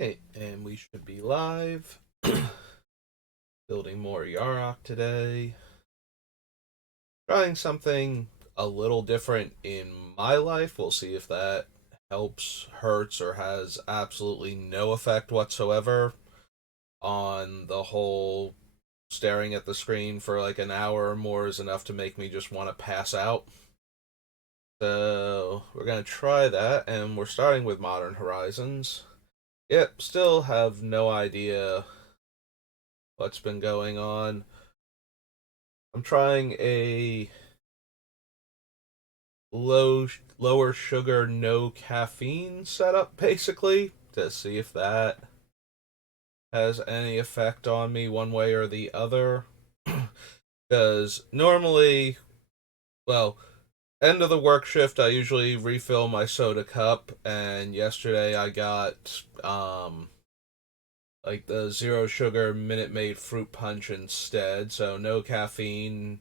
Okay, and we should be live. Building more Yarok today. Trying something a little different in my life. We'll see if that helps, hurts, or has absolutely no effect whatsoever on the whole staring at the screen for like an hour or more is enough to make me just want to pass out. So we're gonna try that, and we're starting with Modern Horizons. Yep, still have no idea what's been going on. I'm trying a lower sugar, no caffeine setup basically to see if that has any effect on me one way or the other. Because normally, well, end of the work shift, I usually refill my soda cup, and yesterday I got like the zero sugar Minute Maid fruit punch instead, so no caffeine,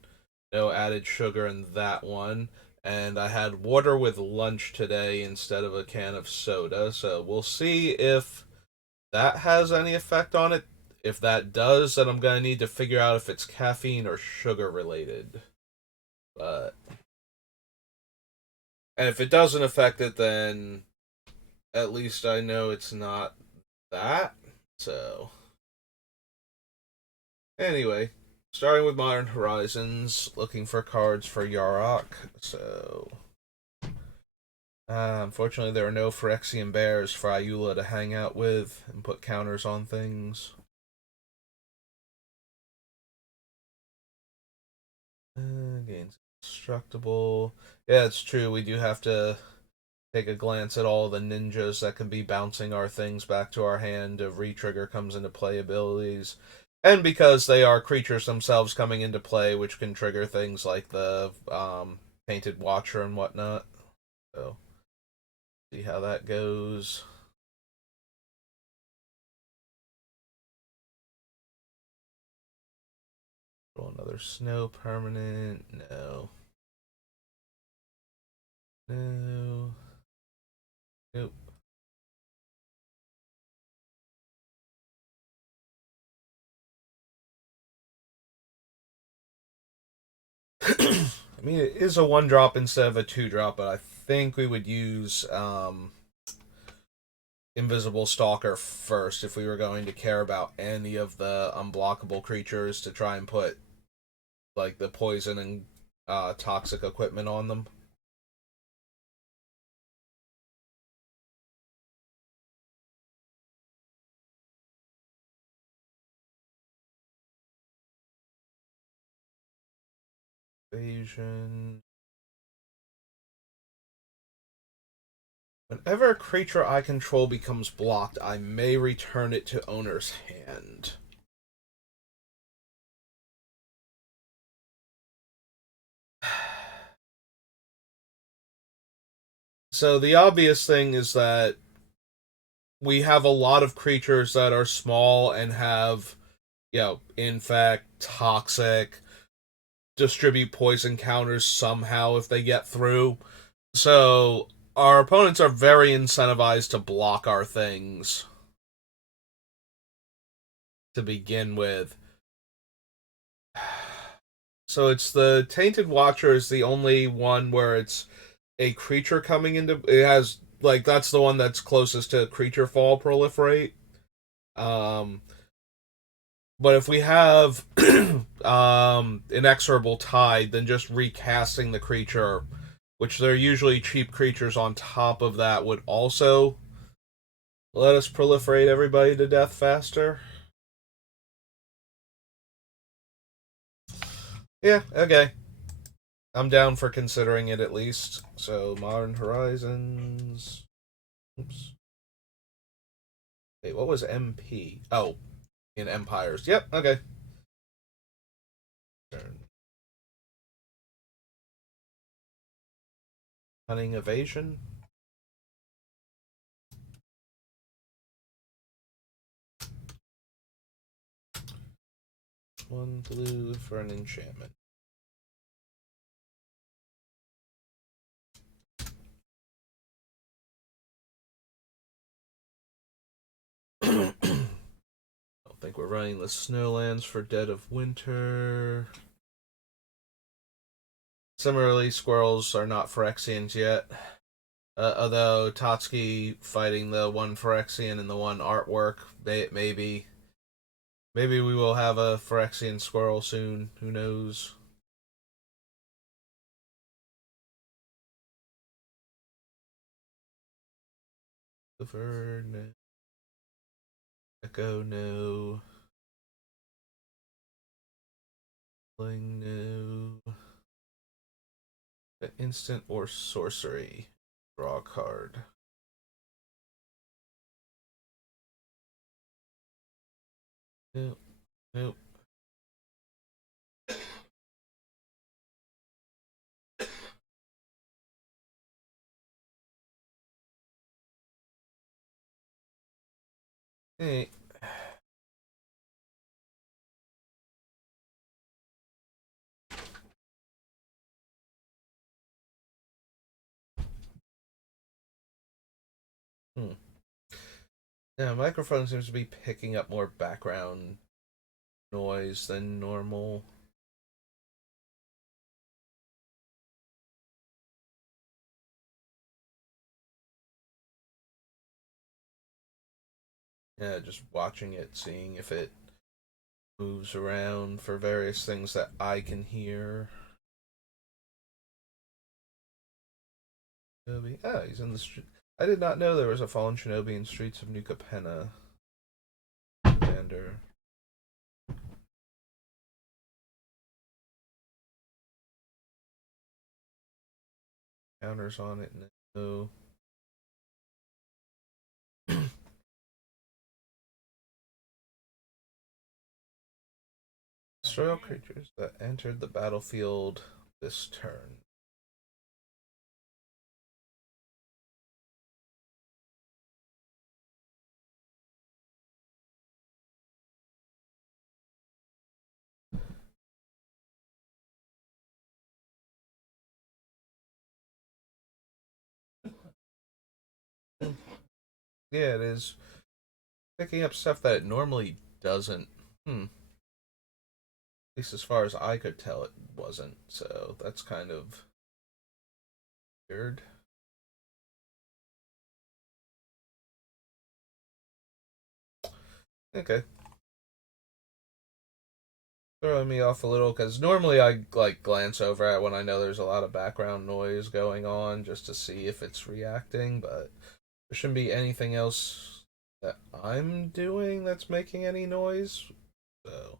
no added sugar in that one. And I had water with lunch today instead of a can of soda, so we'll see if that has any effect on it. If that does, then I'm gonna need to figure out if it's caffeine or sugar related. But and if it doesn't affect it, then at least I know it's not that. So anyway, starting with Modern Horizons, looking for cards for Yarok. So, unfortunately, there are no Phyrexian bears for Ayula to hang out with and put counters on things. Gains Indestructible. Yeah, it's true. We do have to take a glance at all the ninjas that can be bouncing our things back to our hand if retrigger comes into play abilities. And because they are creatures themselves coming into play, which can trigger things like the Painted Watcher and whatnot. So, see how that goes. Roll another snow permanent. No. No. Nope. I mean, it is a one drop instead of a two drop, but I think we would use Invisible Stalker first if we were going to care about any of the unblockable creatures to try and put like the poison and toxic equipment on them. Evasion. Whenever a creature I control becomes blocked, I may return it to owner's hand. So the obvious thing is that we have a lot of creatures that are small and have, infect, toxic, distribute poison counters somehow if they get through. So our opponents are very incentivized to block our things to begin with. So it's the Tainted Watcher is the only one where it's a creature coming into it has like that's the one that's closest to creature fall proliferate. Um but if we have inexorable tide, then just recasting the creature, which they're usually cheap creatures on top of that, would also let us proliferate everybody to death faster. Yeah, okay. I'm down for considering it at least. So, Modern Horizons. Oops. Wait, what was MP? Oh, in Empires. Yep, okay. Turn. Cunning Evasion. One blue for an enchantment. think we're running the Snowlands for Dead of Winter. Similarly, squirrels are not Phyrexians yet. Although Tatsuki fighting the one Phyrexian and the one artwork, maybe we will have a Phyrexian squirrel soon. Who knows? Silver, no. Echo, no. Bling, no. Instant or sorcery. Draw a card. Nope. Nope. Hey. Hmm. Yeah, microphone seems to be picking up more background noise than normal. Yeah, just watching it, seeing if it moves around for various things that I can hear. Shinobi. Ah, he's in the street. I did not know there was a fallen shinobi in Streets of New Capenna. Commander. Counters on it, no. Destroy all creatures that entered the battlefield this turn. Yeah, it is picking up stuff that it normally doesn't. At least as far as I could tell, it wasn't. So that's kind of weird. Okay. Throwing me off a little because normally I like glance over at when I know there's a lot of background noise going on just to see if it's reacting, but there shouldn't be anything else that I'm doing that's making any noise. So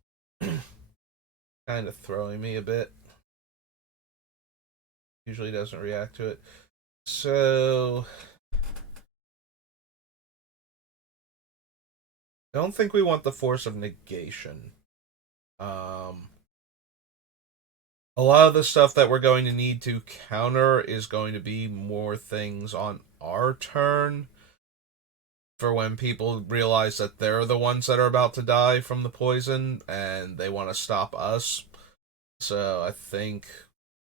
kind of throwing me a bit. Usually doesn't react to it. So I don't think we want the force of negation. Um, a lot of the stuff that we're going to need to counter is going to be more things on our turn for when people realize that they're the ones that are about to die from the poison and they want to stop us. So I think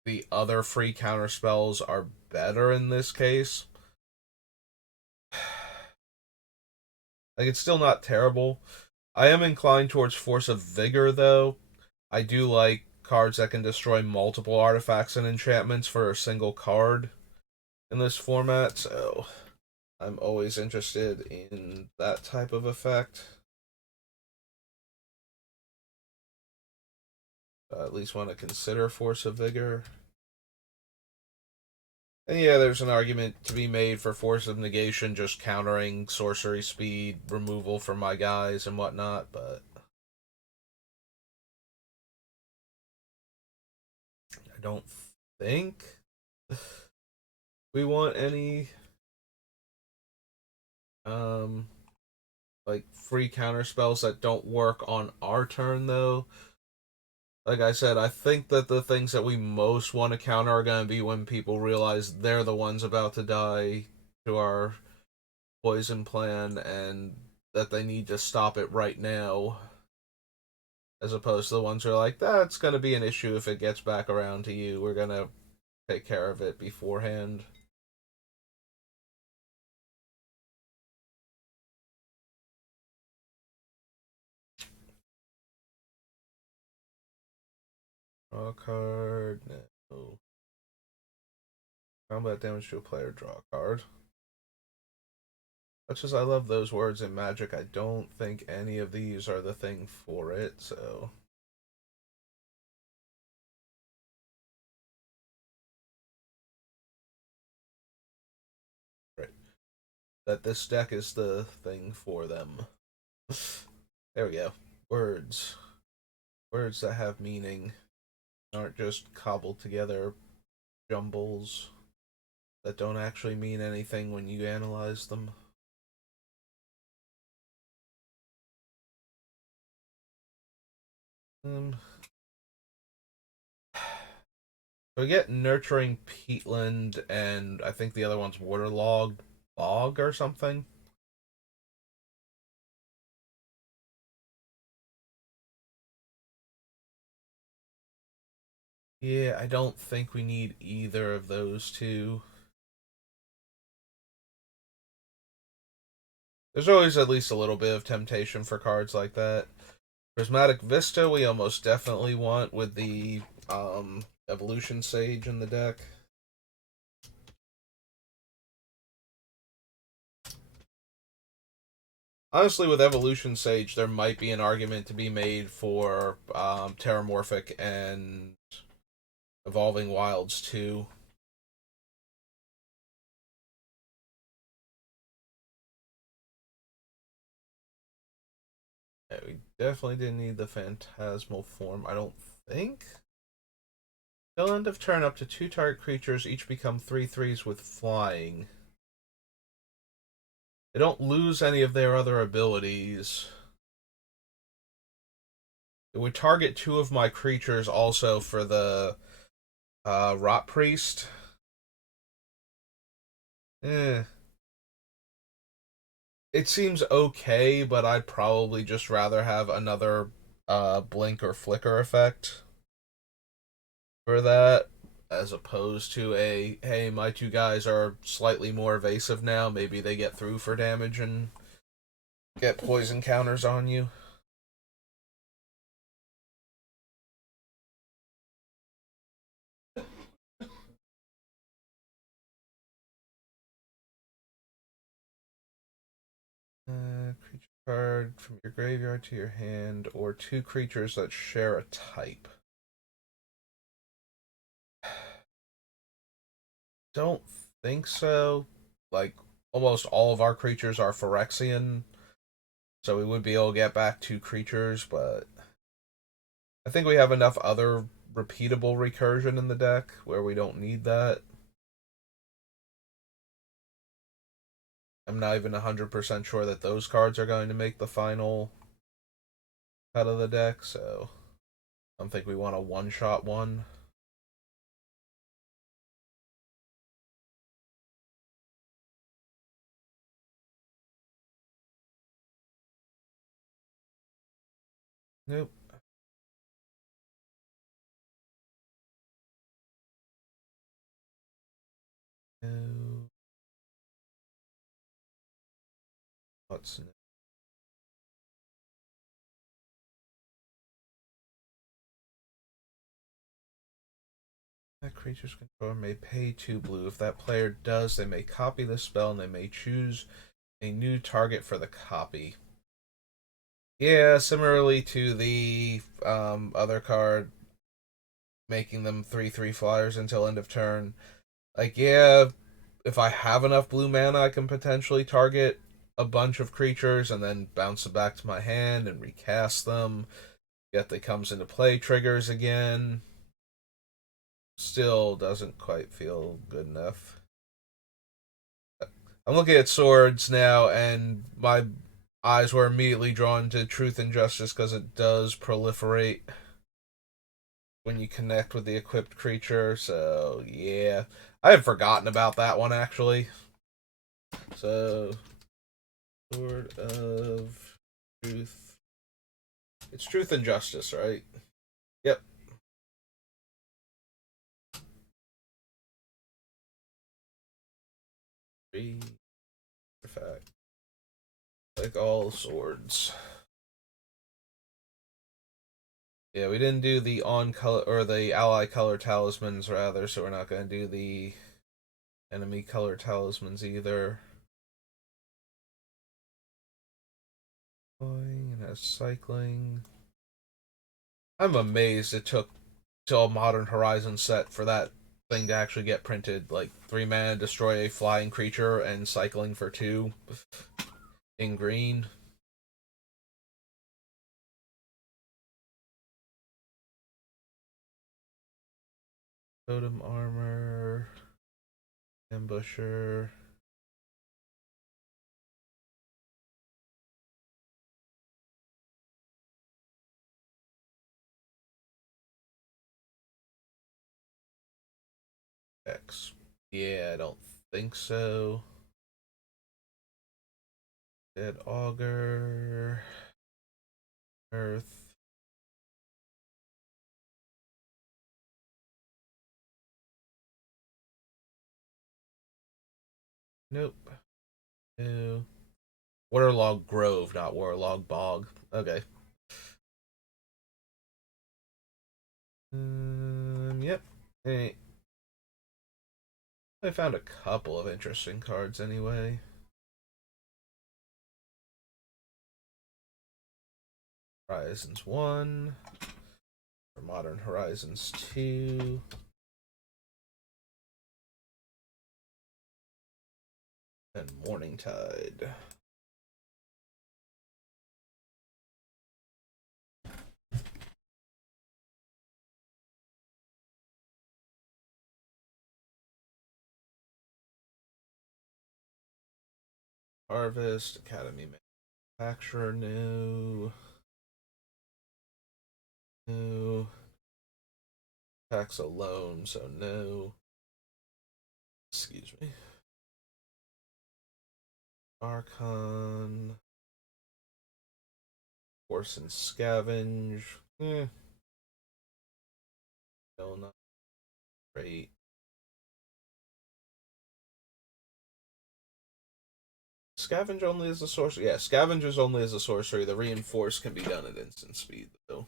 the other free counter spells are better in this case. Like, it's still not terrible. I am inclined towards Force of Vigor, though. I do like cards that can destroy multiple artifacts and enchantments for a single card in this format, so I'm always interested in that type of effect. At least want to consider Force of Vigor. And yeah, there's an argument to be made for Force of Negation just countering sorcery speed removal for my guys and whatnot, but I don't think we want any um like free counter spells that don't work on our turn though. Like I said, I think that the things that we most want to counter are going to be when people realize they're the ones about to die to our poison plan and that they need to stop it right now. As opposed to the ones who are like, that's going to be an issue if it gets back around to you. We're going to take care of it beforehand. Draw a card. No. Combat damage to a player. Draw a card. Much as I love those words in Magic, I don't think any of these are the thing for it, so. Right. That this deck is the thing for them. There we go. Words. Words that have meaning. Aren't just cobbled together jumbles that don't actually mean anything when you analyze them. Um, so we get Nurturing Peatland, and I think the other one's Waterlogged Bog or something. Yeah, I don't think we need either of those two. There's always at least a little bit of temptation for cards like that. Prismatic Vista, we almost definitely want with the Evolution Sage in the deck. Honestly, with Evolution Sage, there might be an argument to be made for Terramorphic and Evolving Wilds too. Yeah, we definitely didn't need the Phantasmal form, I don't think. Till end of turn, up to 2 target creatures each become 3/3s with flying. They don't lose any of their other abilities. It would target 2 of my creatures also for the Rot Priest. Eh. It seems okay, but I'd probably just rather have another blink or flicker effect for that, as opposed to a hey, my 2 guys are slightly more evasive now. Maybe they get through for damage and get poison counters on you. Creature card from your graveyard to your hand, or 2 creatures that share a type. Don't think so. Like, almost all of our creatures are Phyrexian, so we would be able to get back 2 creatures, but I think we have enough other repeatable recursion in the deck where we don't need that. I'm not even 100% sure that those cards are going to make the final cut of the deck, so I don't think we want a one-shot one. Nope. No. What's next? That creature's controller may pay 2 blue. If that player does, they may copy the spell and they may choose a new target for the copy. Yeah, similarly to the other card, making them 3/3 flyers until end of turn. Like, yeah, if I have enough blue mana, I can potentially target a bunch of creatures and then bounce them back to my hand and recast them. Yet they comes into play triggers again. Still doesn't quite feel good enough. I'm looking at swords now, and my eyes were immediately drawn to Truth and Justice because it does proliferate when you connect with the equipped creature. So yeah, I had forgotten about that one actually. So Sword of Truth. It's Truth and Justice, right? Yep. Three. Perfect. Like all swords. Yeah, we didn't do the on color or the ally color talismans rather, so we're not going to do the enemy color talismans either. And has cycling. I'm amazed it took till a Modern Horizon set for that thing to actually get printed. Like 3 mana, destroy a flying creature, and cycling for 2 in green. Totem armor, ambusher. X. Yeah, I don't think so. Dead Augur. Earth. Nope. No. Waterlog Grove, not Waterlog Bog. Okay. Yep. Hey, I found a couple of interesting cards anyway. Horizons 1. For Modern Horizons 2. And Morning Tide. Harvest, Academy Manufacturer, no. No. Tax alone, so no. Excuse me. Archon. Force and Scavenge. Still not great. Scavenge only as a sorcery. Yeah, Scavengers only as a sorcery. The Reinforce can be done at instant speed, though.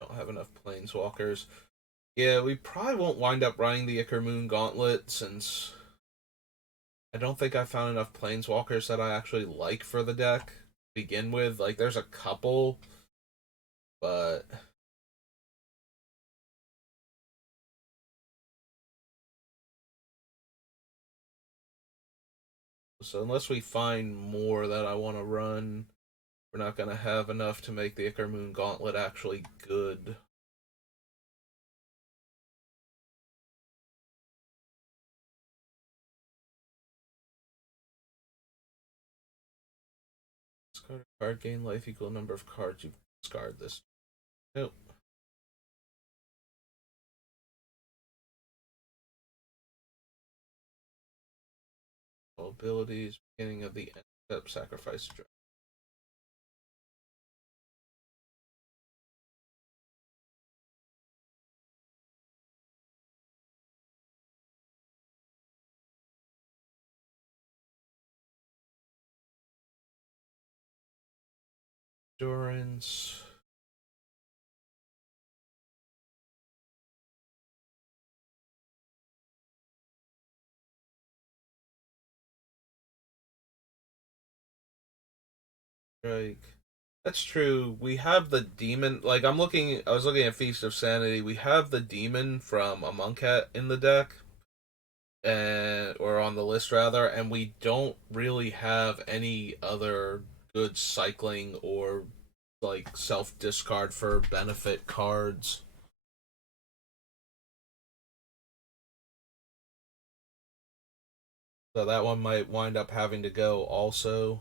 Don't have enough Planeswalkers. Yeah, we probably won't wind up running the Ichor Moon Gauntlet since I don't think I found enough Planeswalkers that I actually like for the deck to begin with. Like, there's a couple, but so unless we find more that I want to run, we're not going to have enough to make the Ichor Moon Gauntlet actually good. Discard a card, gain life equal number of cards you've discarded this. Nope. All abilities, beginning of the end step, sacrifice draw. Endurance. Strike. That's true. We have the demon. Like I was looking at Feast of Sanity. We have the demon from a Monket in the deck, and or on the list rather, and we don't really have any other good cycling or like self discard for benefit cards. So that one might wind up having to go also.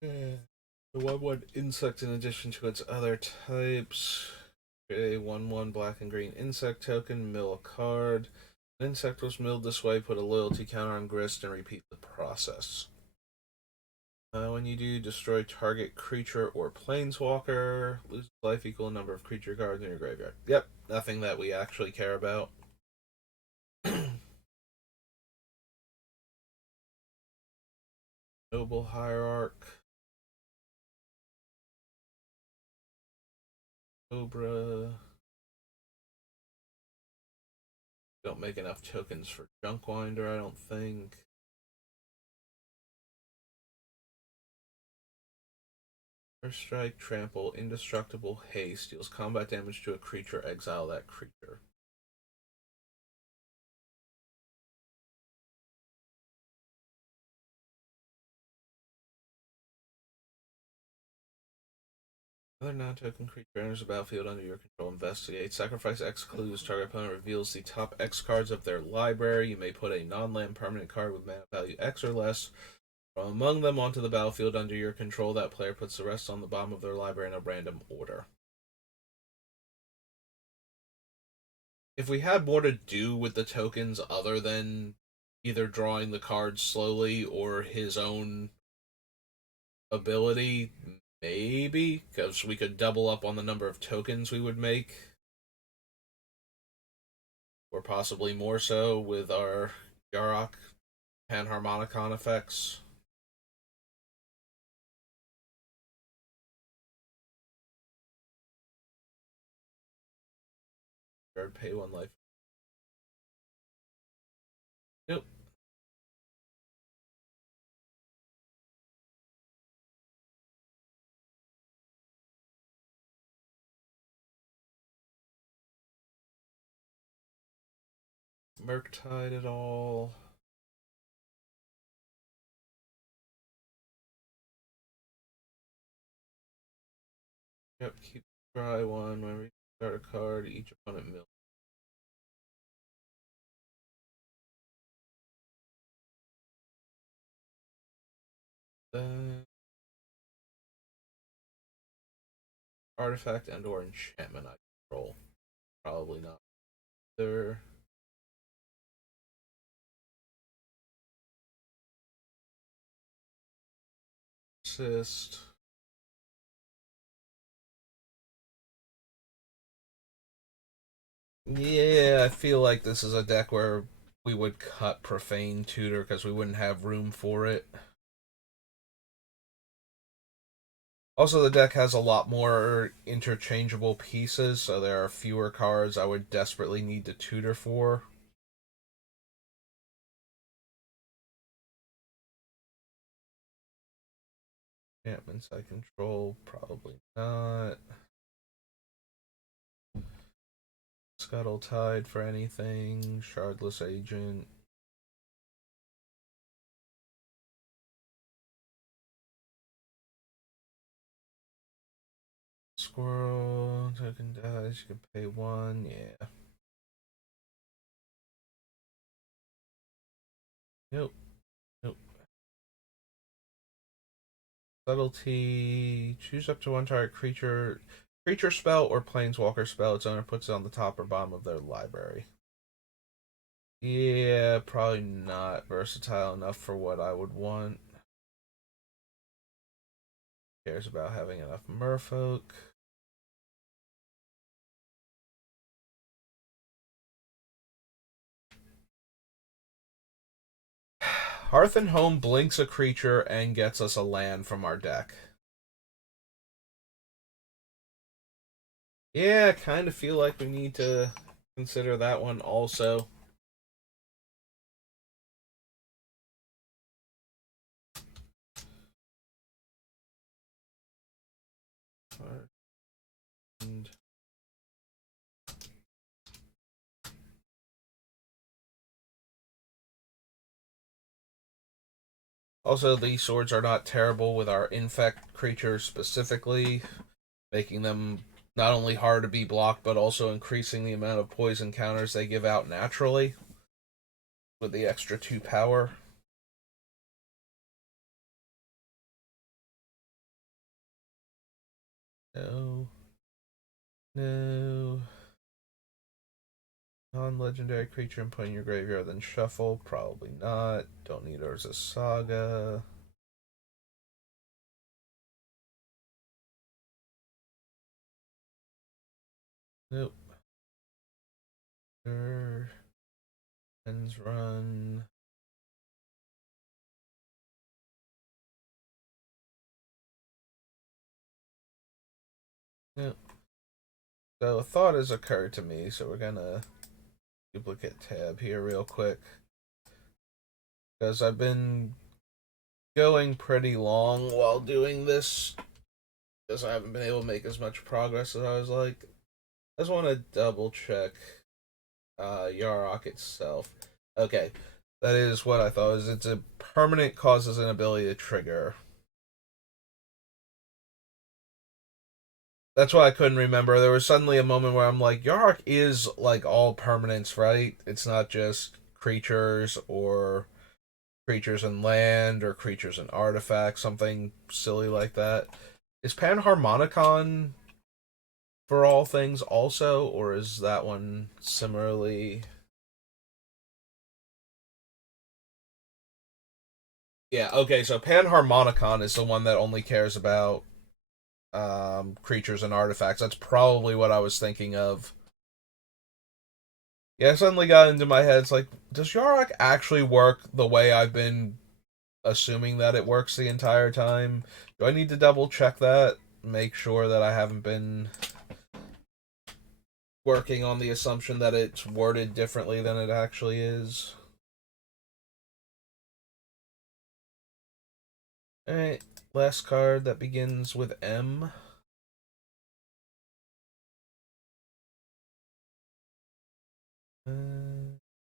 Yeah. The 1/1 insect in addition to its other types. Create a 1/1 black and green insect token, mill a card. An insect was milled this way, put a loyalty counter on grist, and repeat the process. When you do, destroy target creature or planeswalker. Lose life equal number of creature cards in your graveyard. Yep, nothing that we actually care about. Noble Hierarch. Cobra. Don't make enough tokens for Junkwinder, I don't think. First strike, trample, indestructible, haste, deals combat damage to a creature, exile that creature. Other non-token creature enters the battlefield under your control. Investigate. Sacrifice X clues. Target opponent reveals the top X cards of their library. You may put a non-land permanent card with mana value X or less from among them onto the battlefield under your control. That player puts the rest on the bottom of their library in a random order. If we had more to do with the tokens other than either drawing the cards slowly or his own ability, maybe, because we could double up on the number of tokens we would make, or possibly more so with our Yarok Panharmonicon effects. Or pay one life. Nope. Murktide at all. Yep, keep try one. Whenever you start a card, each opponent mills. Then artifact and or enchantment I control. Probably not. There. Assist. Yeah, I feel like this is a deck where we would cut Profane Tutor because we wouldn't have room for it. Also, the deck has a lot more interchangeable pieces, so there are fewer cards I would desperately need to tutor for. Enchantments I control, probably not. Scuttle Tide for anything. Shardless Agent. Squirrel. Token dies. You can pay one. Yeah. Nope. Nope. Subtlety. Choose up to one target creature spell or planeswalker spell its owner puts it on the top or bottom of their library. Yeah, probably not versatile enough for what I would want. Cares about having enough merfolk. Hearth and Home blinks a creature and gets us a land from our deck. Yeah, I kind of feel like we need to consider that one also. And also, these swords are not terrible with our infect creatures specifically, making them not only hard to be blocked, but also increasing the amount of poison counters they give out naturally with the extra 2 power. No. No. Non-legendary creature and put in your graveyard, then shuffle. Probably not. Don't need Urza Saga. Nope. Ends run. Nope. So a thought has occurred to me, so we're gonna duplicate tab here real quick. Because I've been going pretty long while doing this, because I haven't been able to make as much progress as I was like. I just want to double check Yarok itself. Okay, that is what I thought. Is it's a permanent causes an ability to trigger. That's why I couldn't remember. There was suddenly a moment where I'm like, Yarok is like all permanents, right? It's not just creatures or creatures in land or creatures in artifacts, something silly like that. Is Panharmonicon for all things also, or is that one similarly? Yeah, okay, so Panharmonicon is the one that only cares about creatures and artifacts. That's probably what I was thinking of. Yeah, it suddenly got into my head. It's like, does Yarok actually work the way I've been assuming that it works the entire time? Do I need to double check that? Make sure that I haven't been working on the assumption that it's worded differently than it actually is. Alright, last card that begins with M.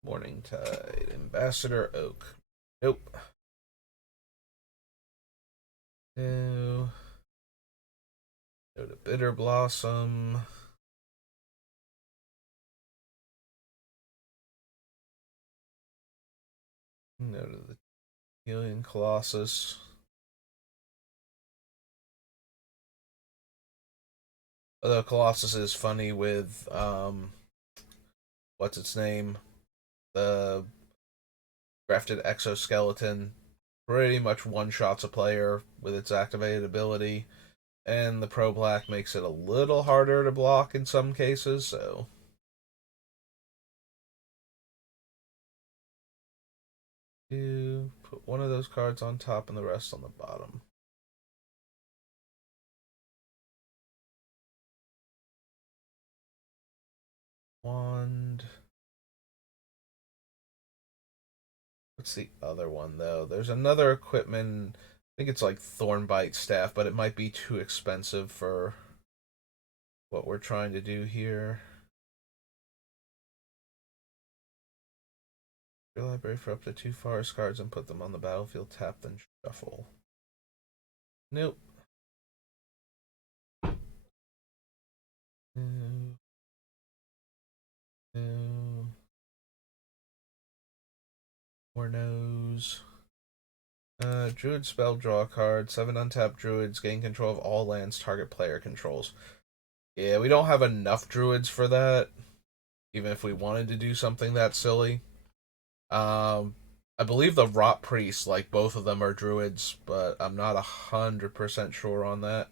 Morning Tide. Ambassador Oak. Nope. No. Go to Bitter Blossom. Go to the Healing Colossus. Although Colossus is funny with what's its name? The grafted exoskeleton. Pretty much one shots a player with its activated ability. And the Pro Black makes it a little harder to block in some cases, so you put one of those cards on top and the rest on the bottom. Wand. What's the other one though? There's another equipment. I think it's like Thornbite staff, but it might be too expensive for what we're trying to do here. Your library for up to 2 forest cards and put them on the battlefield. Tap then shuffle. Nope. No. No. More no's. Druid spell, draw a card. 7 untapped druids gain control of all lands target player controls. Yeah, we don't have enough druids for that, even if we wanted to do something that silly. Um, I believe the Rot Priests, like both of them are druids, but I'm not 100% sure on that.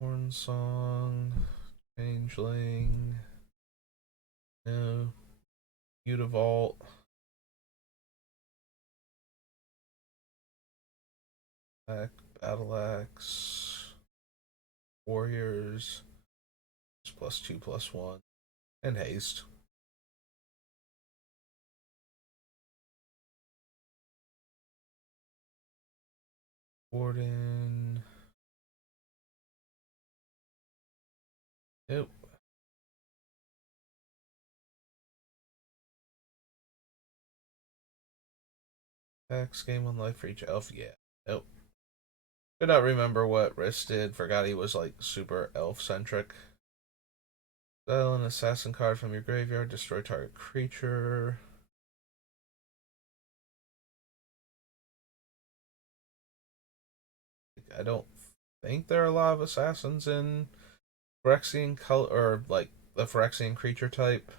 Horn Song, Changeling, no, Mutavault. Back, Battle Axe, Warriors, +2/+1, and Haste. Warden. Nope. Max game on life for each elf. Yeah. Nope. Could not remember what Riss did. Forgot he was like super elf centric. Exile an assassin card from your graveyard. Destroy target creature. I don't think there are a lot of assassins in Phyrexian color, or like the Phyrexian creature type,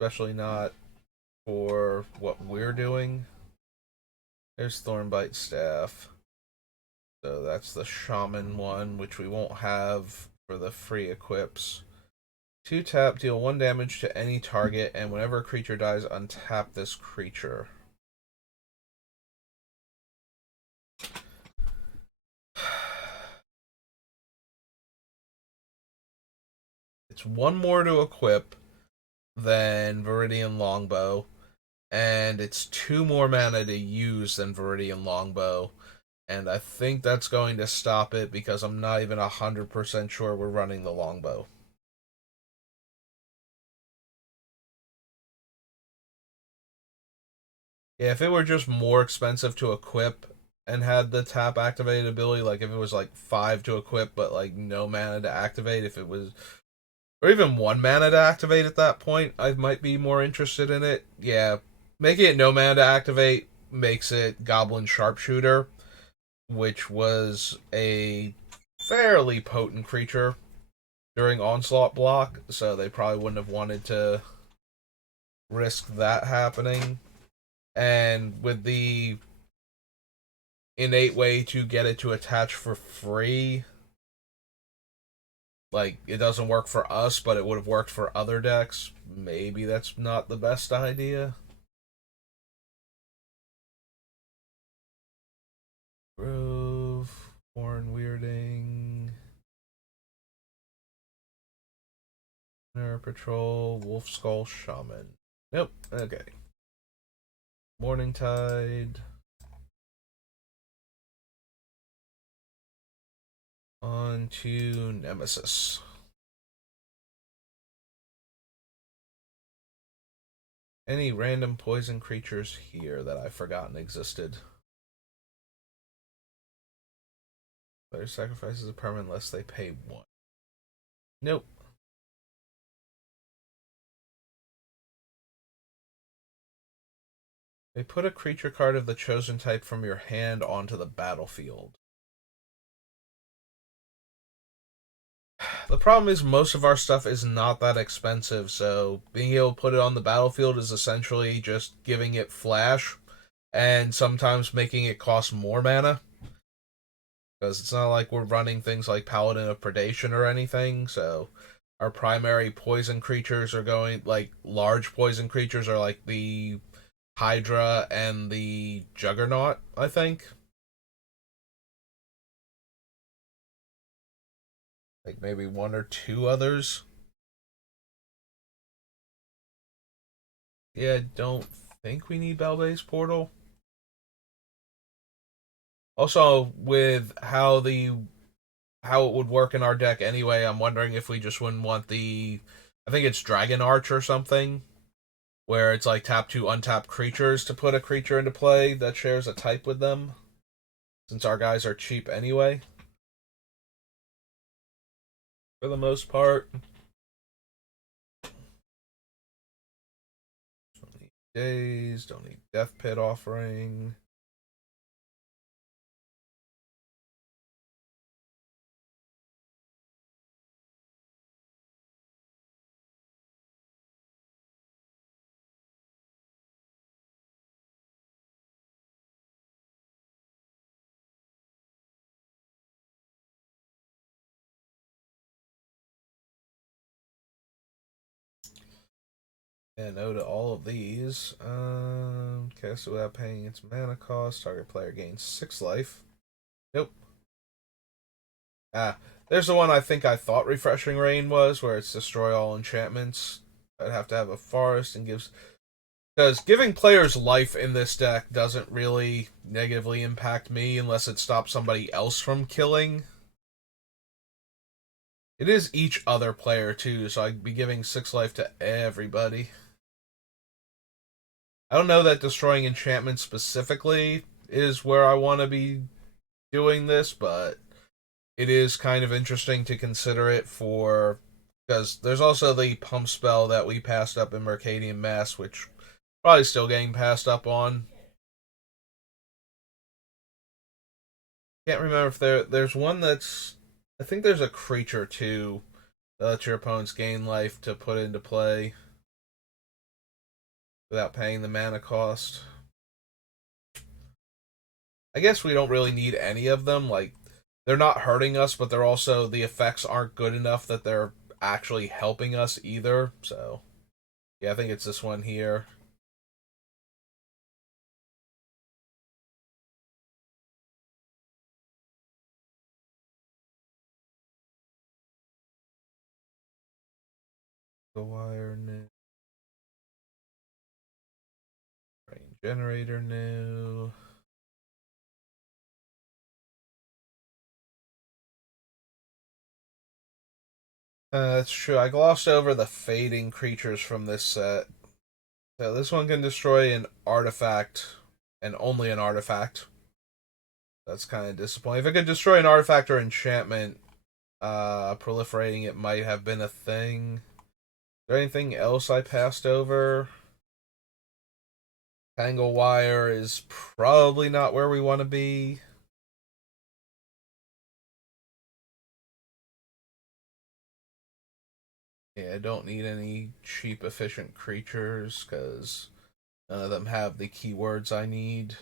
especially not for what we're doing. There's Thornbite Staff. So that's the Shaman one, which we won't have for the free equips. 2 tap, deal 1 damage to any target, and whenever a creature dies, untap this creature. It's 1 more to equip than Viridian Longbow, and it's 2 more mana to use than Viridian Longbow. And I think that's going to stop it because I'm not even 100% sure we're running the Longbow. Yeah, if it were just more expensive to equip and had the tap activated ability, like if it was like 5 to equip but like no mana to activate, if it was, or even 1 mana to activate at that point, I might be more interested in it. Yeah, making it no mana to activate makes it Goblin Sharpshooter, which was a fairly potent creature during Onslaught block, so they probably wouldn't have wanted to risk that happening. And with the innate way to get it to attach for free, like it doesn't work for us, but it would have worked for other decks. Maybe that's not the best idea. Grove, Horn Weirding, Air Patrol, Wolf Skull Shaman. Nope. Okay. Morning Tide. On to Nemesis. Any random poison creatures here that I've forgotten existed? Player sacrifices a permanent unless they pay 1. Nope. They put a creature card of the chosen type from your hand onto the battlefield. The problem is most of our stuff is not that expensive, so being able to put it on the battlefield is essentially just giving it flash and sometimes making it cost more mana. Because it's not like we're running things like Paladin of Predation or anything, so our primary poison creatures are going, like, large poison creatures are like the Hydra and the Juggernaut, I think. Like maybe 1 or 2 others. Yeah, I don't think we need Balbase Portal. Also, with how it would work in our deck anyway, I'm wondering if we just wouldn't want the, I think it's Dragon Arch or something, where it's like tap 2 untap creatures to put a creature into play that shares a type with them, since our guys are cheap anyway. For the most part. Don't need Days, don't need Death Pit Offering. And no to all of these. Cast it without paying its mana cost. Target player gains 6 life. Nope. There's the one I think I thought Refreshing Rain was, where it's destroy all enchantments. I'd have to have a forest and gives, because giving players life in this deck doesn't really negatively impact me unless it stops somebody else from killing. It is each other player too, so I'd be giving 6 life to everybody. I don't know that destroying enchantments specifically is where I want to be doing this, but it is kind of interesting to consider it for, because there's also the pump spell that we passed up in Mercadian Mass, which probably still getting passed up on. Can't remember if there's one that's. I think there's a creature too that lets your opponents gain life to put into play without paying the mana cost. I guess we don't really need any of them. Like, they're not hurting us, but they're also the effects aren't good enough that they're actually helping us either. So, yeah, I think it's this one here. The wire new. Rain generator new. That's true. I glossed over the fading creatures from this set. So this one can destroy an artifact and only an artifact. That's kind of disappointing. If it could destroy an artifact or enchantment, proliferating it might have been a thing. Is there anything else I passed over? Tangle wire is probably not where we want to be. Yeah, I don't need any cheap, efficient creatures because none of them have the keywords I need.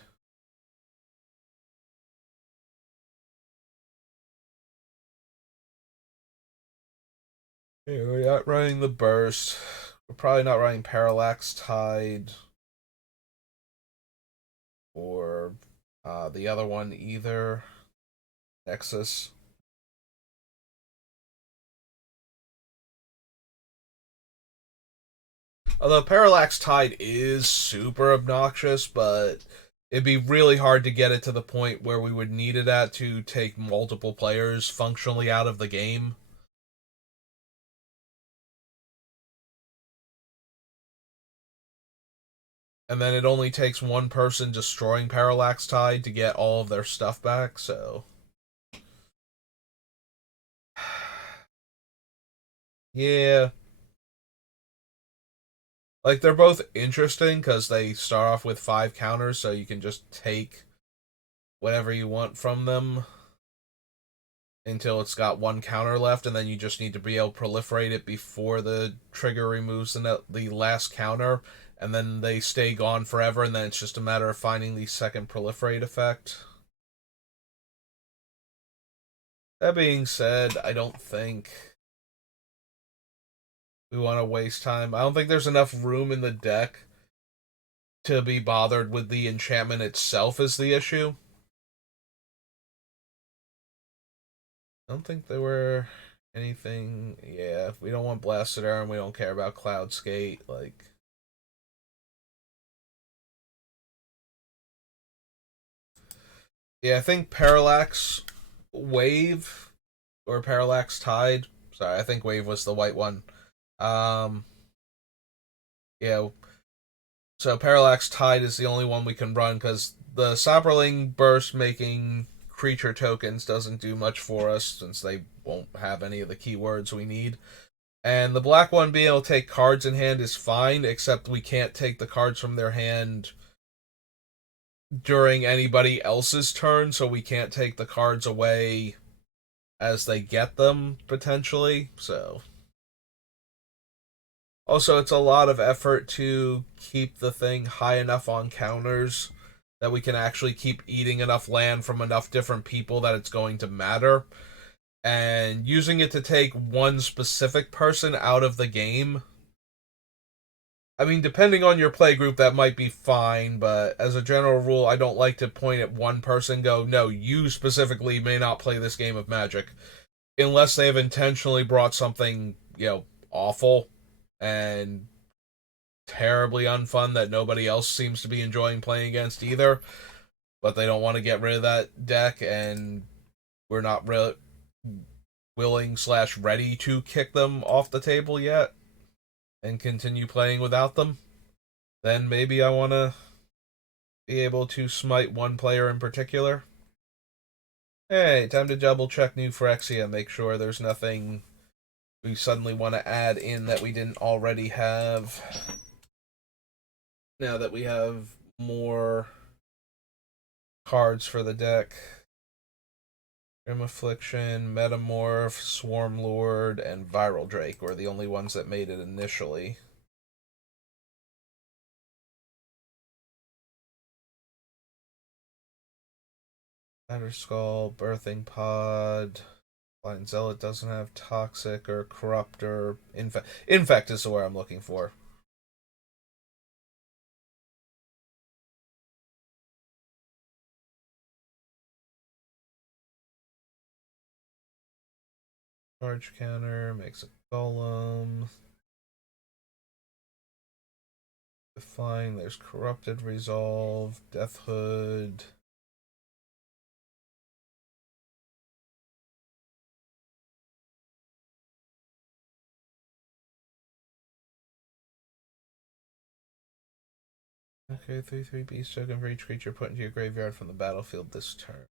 Yeah, we're not running the burst. We're probably not running Parallax Tide or the other one either. Nexus. Although Parallax Tide is super obnoxious, but it'd be really hard to get it to the point where we would need it at to take multiple players functionally out of the game. And then it only takes one person destroying Parallax Tide to get all of their stuff back, so. Yeah. Like, they're both interesting because they start off with 5 counters, so you can just take whatever you want from them until it's got 1 counter left, and then you just need to be able to proliferate it before the trigger removes the last counter, and then they stay gone forever, and then it's just a matter of finding the second proliferate effect. That being said, I don't think we want to waste time. I don't think there's enough room in the deck to be bothered with the enchantment itself is the issue. I don't think there were anything. Yeah, we don't want Blasted Arrow and we don't care about Cloud Skate. Like, yeah, I think Parallax Wave or Parallax Tide. Sorry, I think Wave was the white one. Um, yeah, so Parallax Tide is the only one we can run because the Saproling Burst making creature tokens doesn't do much for us since they won't have any of the keywords we need. And the black one being able to take cards in hand is fine, except we can't take the cards from their hand during anybody else's turn, so we can't take the cards away as they get them, potentially. So. Also, it's a lot of effort to keep the thing high enough on counters that we can actually keep eating enough land from enough different people that it's going to matter. And using it to take one specific person out of the game, I mean, depending on your play group, that might be fine, but as a general rule, I don't like to point at one person go, no, you specifically may not play this game of Magic. Unless they have intentionally brought something, awful and terribly unfun that nobody else seems to be enjoying playing against either. But they don't want to get rid of that deck, and we're not willing slash ready to kick them off the table yet and continue playing without them. Then maybe I want to be able to smite one player in particular. Hey, time to double check new Phyrexia, make sure there's nothing we suddenly want to add in that we didn't already have. Now that we have more cards for the deck. Grim Affliction, Metamorph, Swarm Lord, and Viral Drake were the only ones that made it initially. Shatter Skull, Birthing Pod, Blind Zealot doesn't have Toxic or Corrupt or Infect. Infect is the word I'm looking for. Charge counter makes a golem. Define, there's Corrupted Resolve, Death Hood. Okay, 3/3 beast token for each creature put into your graveyard from the battlefield this turn.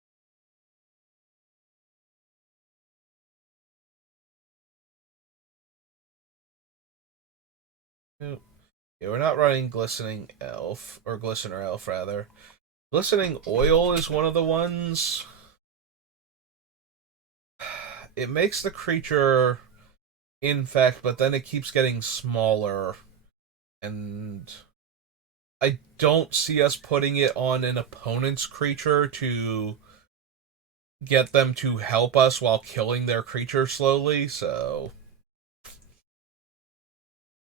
Nope. Yeah, we're not running Glistening Elf, or Glistener Elf, rather. Glistening Oil is one of the ones. It makes the creature infect, but then it keeps getting smaller, and I don't see us putting it on an opponent's creature to get them to help us while killing their creature slowly, so.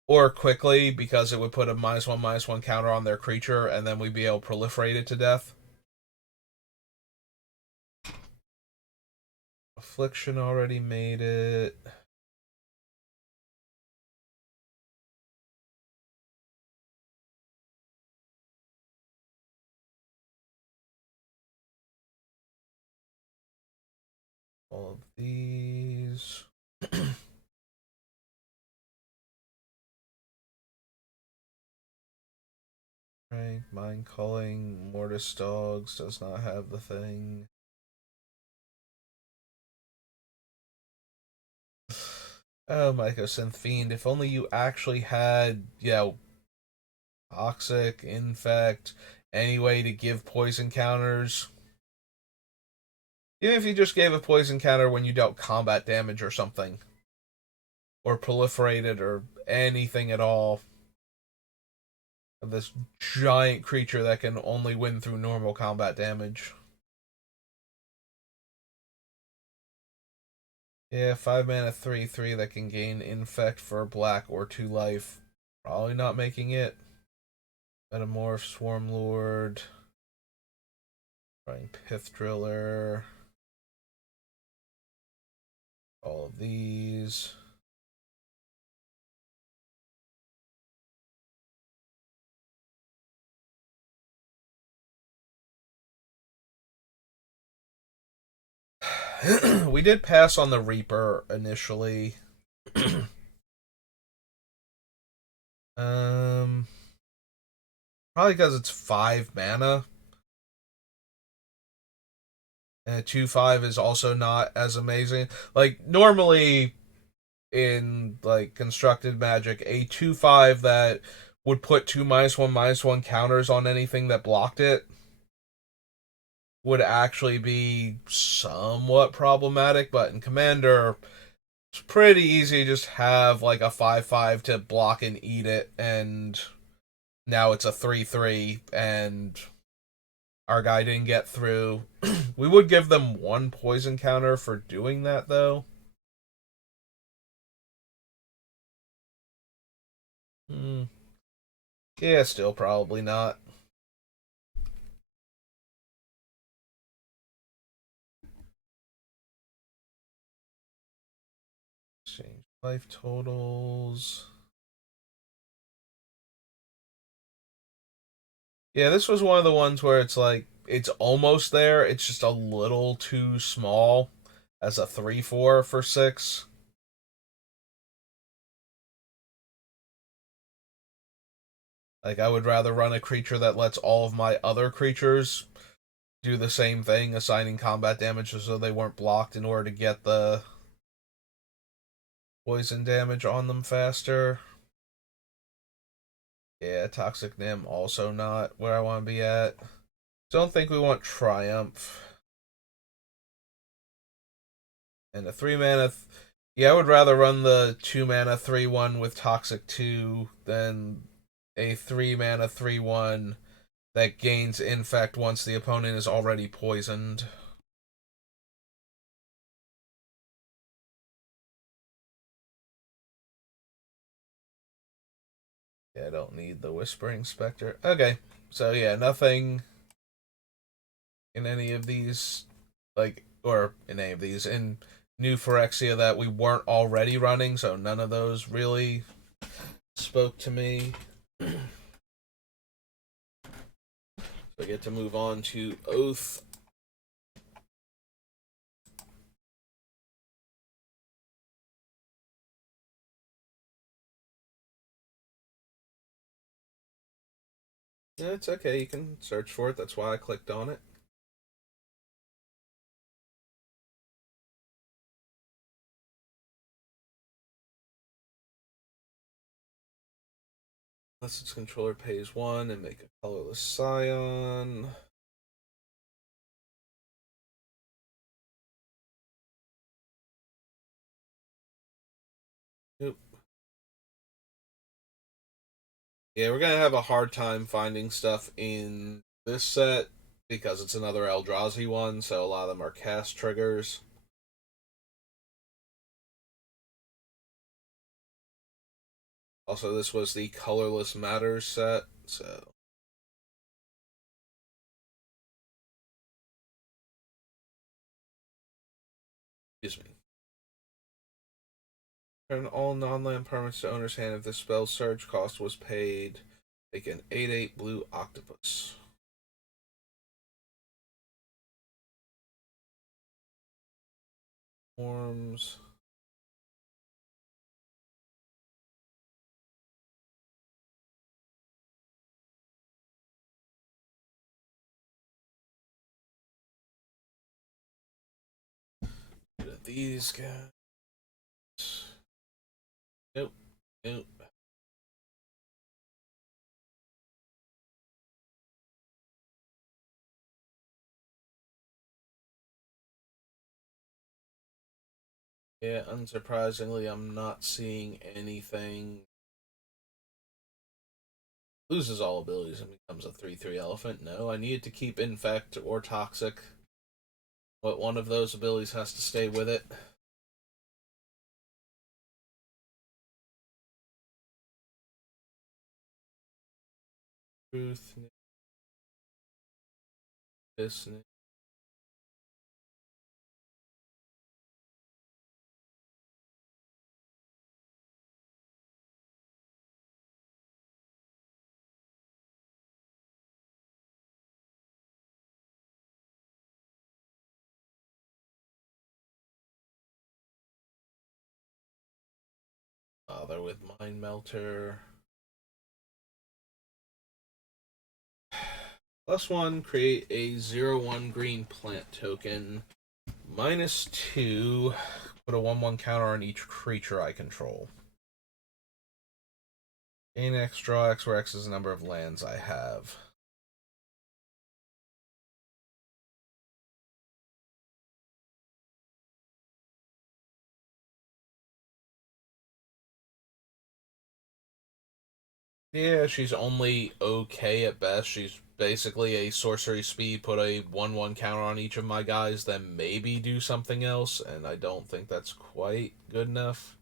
Or quickly, because it would put a -1/-1 counter on their creature, and then we'd be able to proliferate it to death. Affliction already made it. All of these. Right, Mind Calling, Mortis Dogs does not have the thing. Oh, Mycosynth Fiend, if only you actually had, Toxic, Infect, any way to give poison counters. Even if you just gave a poison counter when you dealt combat damage or something. Or proliferated or anything at all. Of this giant creature that can only win through normal combat damage. Yeah, 5 mana 3/3 that can gain infect for black or 2 life. Probably not making it. Metamorph, Swarm Lord. Trying Pith Driller. All of these. We did pass on the Reaper initially. um, Probably because it's 5 mana. And 2/5 is also not as amazing. Like, normally in, like, constructed magic, a 2/5 that would put 2 -1/-1 counters on anything that blocked it would actually be somewhat problematic, but in Commander, it's pretty easy to just have like a 5/5 to block and eat it, and now it's a 3/3, and our guy didn't get through. We would give them 1 poison counter for doing that, though. Hmm. Yeah, still probably not. Exchange life totals. Yeah, this was one of the ones where it's like, it's almost there. It's just a little too small as a 3/4 for 6. Like, I would rather run a creature that lets all of my other creatures do the same thing, assigning combat damage so they weren't blocked in order to get the poison damage on them faster. Yeah, Toxic Nim also not where I want to be at. Don't think we want Triumph. And a 3 mana. Yeah, I would rather run the 2 mana 3/1 with Toxic 2 than a 3 mana 3/1 that gains infect once the opponent is already poisoned. Yeah, I don't need the Whispering Spectre. Okay, so yeah, nothing in any of these, like, or in any of these, in New Phyrexia that we weren't already running, so none of those really spoke to me. So I get to move on to Oath. Yeah, it's okay, you can search for it, that's why I clicked on it. Unless its controller pays 1 and make a colorless Scion. Yep. Yeah, we're gonna have a hard time finding stuff in this set because it's another Eldrazi one, so a lot of them are cast triggers. Also, this was the Colorless Matters set, so. Excuse me. Turn all non-land permanents to owner's hand if the spell surge cost was paid. Make an 8/8 blue octopus. Forms. These guys. Nope. Nope. Yeah, unsurprisingly, I'm not seeing anything. Loses all abilities and becomes a 3/3 elephant. No, I need to keep infect or toxic. What one of those abilities has to stay with it. Truth, business. Bother with Mind Melter. +1, create a 0/1 green plant token. -2, put a 1/1 counter on each creature I control. Gain X, draw X, where X is the number of lands I have. Yeah, she's only okay at best. She's basically a sorcery speed, put a 1/1 counter on each of my guys, then maybe do something else, and I don't think that's quite good enough.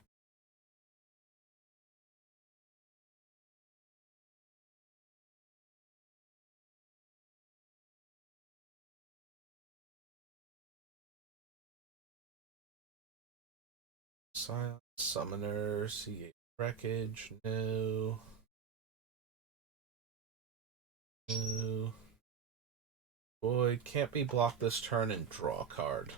Silent Summoner, CA Wreckage, no. No. Void, can't be blocked this turn and draw a card.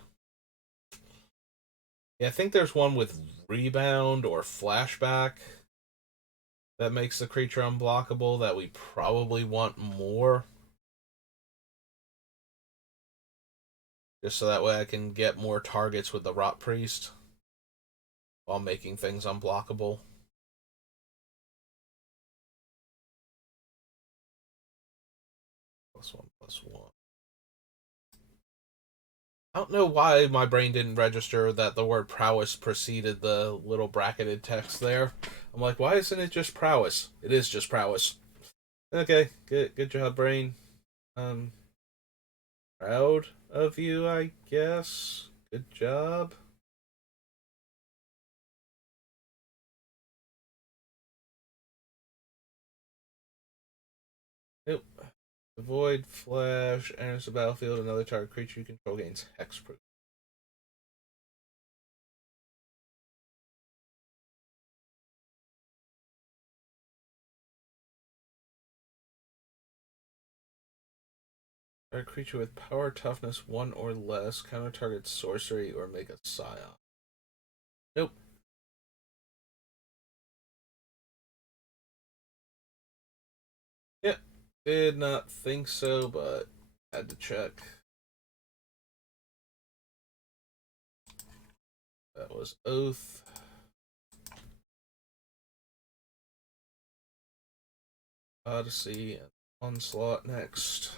Yeah, I think there's one with Rebound or Flashback that makes the creature unblockable that we probably want more. Just so that way I can get more targets with the Rot Priest while making things unblockable. +1/+1. I don't know why my brain didn't register that the word prowess preceded the little bracketed text there. I'm like, why isn't it just prowess? It is just prowess. Okay, good job, brain. Um, proud of you, I guess. Good job. Nope. Avoid flash, enters the battlefield, another target creature you control gains hexproof. Target creature with power toughness 1 or less, counter target sorcery, or make a scion. Nope. Yep. Did not think so, but had to check. That was Oath. Odyssey and Onslaught next.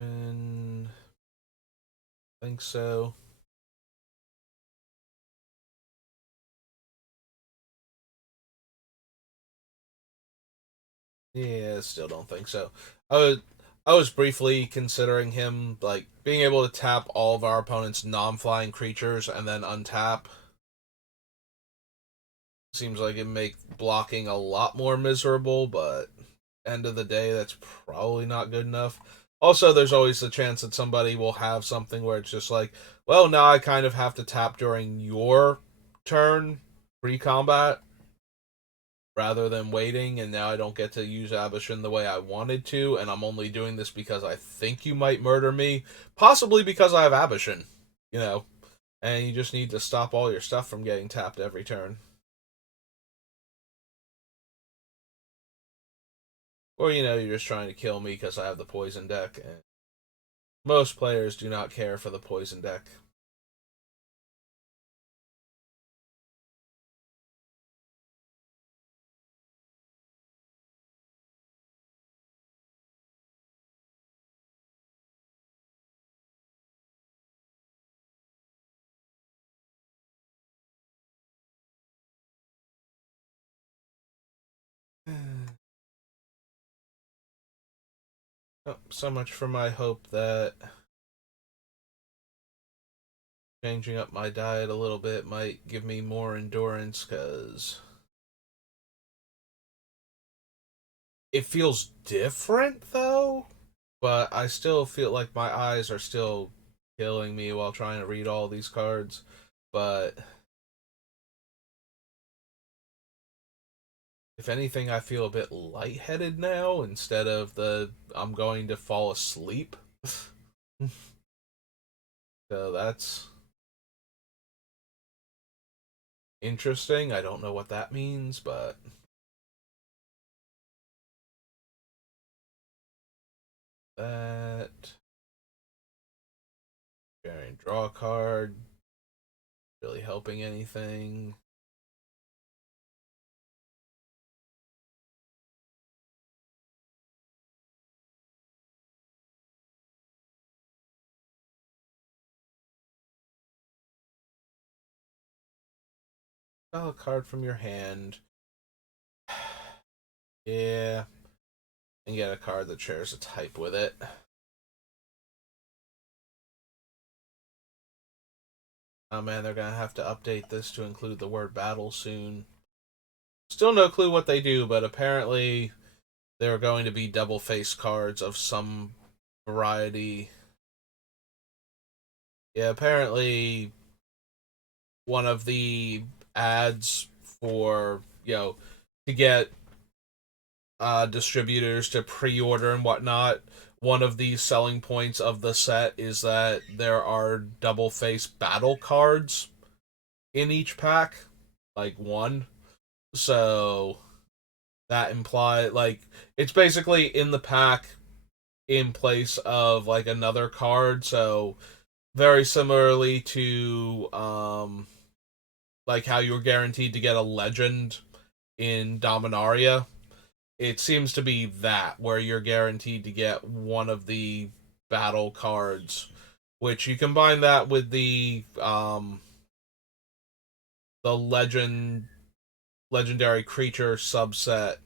And I think so. Yeah, still don't think so. I was I was briefly considering him like being able to tap all of our opponent's non-flying creatures and then untap. Seems like it make blocking a lot more miserable, but end of the day, that's probably not good enough. Also, there's always the chance that somebody will have something where it's just like, well, now I kind of have to tap during your turn pre-combat rather than waiting, and now I don't get to use Abishin the way I wanted to, and I'm only doing this because I think you might murder me, possibly because I have Abishin, you know, and you just need to stop all your stuff from getting tapped every turn. Or, you're just trying to kill me because I have the poison deck, and most players do not care for the poison deck. Oh, so much for my hope that changing up my diet a little bit might give me more endurance, because it feels different, though. But I still feel like my eyes are still killing me while trying to read all these cards. But if anything, I feel a bit lightheaded now instead of the I'm going to fall asleep. So that's interesting. I don't know what that means, but that. Trying draw a card. Really helping anything. Draw a card from your hand. Yeah. And get a card that shares a type with it. Oh man, they're gonna have to update this to include the word battle soon. Still no clue what they do, but apparently there are going to be double face cards of some variety. Yeah, apparently one of the ads for, to get distributors to pre-order and whatnot, one of the selling points of the set is that there are double face battle cards in each pack, like one. So that implies, like, it's basically in the pack in place of like another card. So very similarly to like how you were guaranteed to get a legend in Dominaria. It seems to be that where you're guaranteed to get one of the battle cards, which you combine that with the legendary creature subset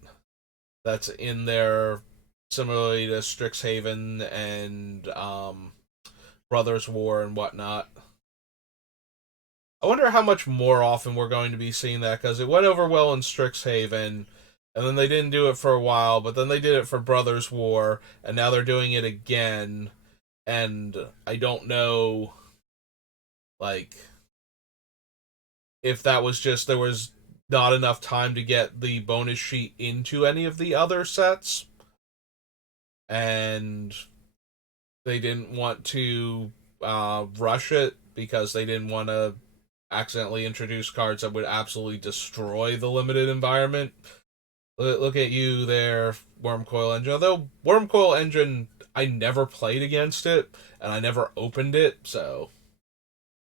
that's in there, similarly to Strixhaven and Brothers War and whatnot. I wonder how much more often we're going to be seeing that, because it went over well in Strixhaven, and then they didn't do it for a while, but then they did it for Brothers War, and now they're doing it again, and I don't know, like, if that was just there was not enough time to get the bonus sheet into any of the other sets, and they didn't want to rush it because they didn't want to accidentally introduce cards that would absolutely destroy the limited environment. Look at you there, Wormcoil Engine. Although Wormcoil Engine, I never played against it, and I never opened it, so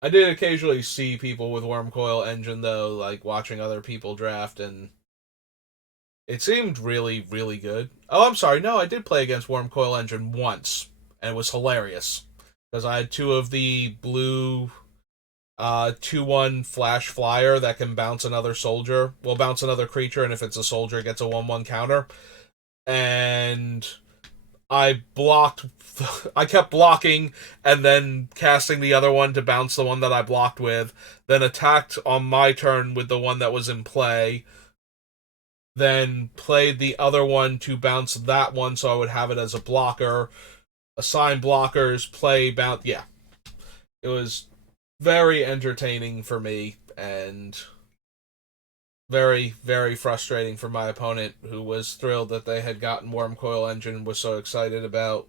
I did occasionally see people with Wormcoil Engine, though, like watching other people draft, and it seemed really, really good. Oh, I'm sorry, no, I did play against Wormcoil Engine once, and it was hilarious. Because I had two of the blue 2/1 flash flyer that can bounce another soldier. Well, bounce another creature, and if it's a soldier, it gets a 1/1 counter. And I blocked. I kept blocking and then casting the other one to bounce the one that I blocked with. Then attacked on my turn with the one that was in play. Then played the other one to bounce that one so I would have it as a blocker. Assign blockers, play, bounce. Yeah. It was very entertaining for me and very, very frustrating for my opponent, who was thrilled that they had gotten Wormcoil Engine and was so excited about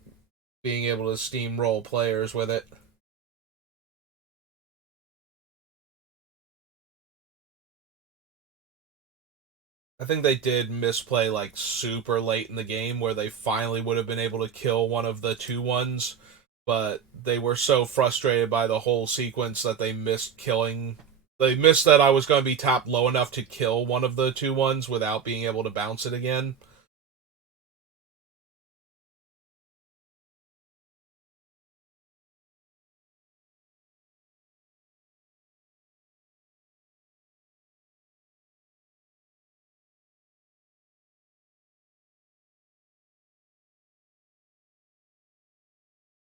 being able to steamroll players with it. I think they did misplay like super late in the game where they finally would have been able to kill one of the 2/1s, but they were so frustrated by the whole sequence that they missed killing. They missed that I was going to be tapped low enough to kill one of the 2/1s without being able to bounce it again.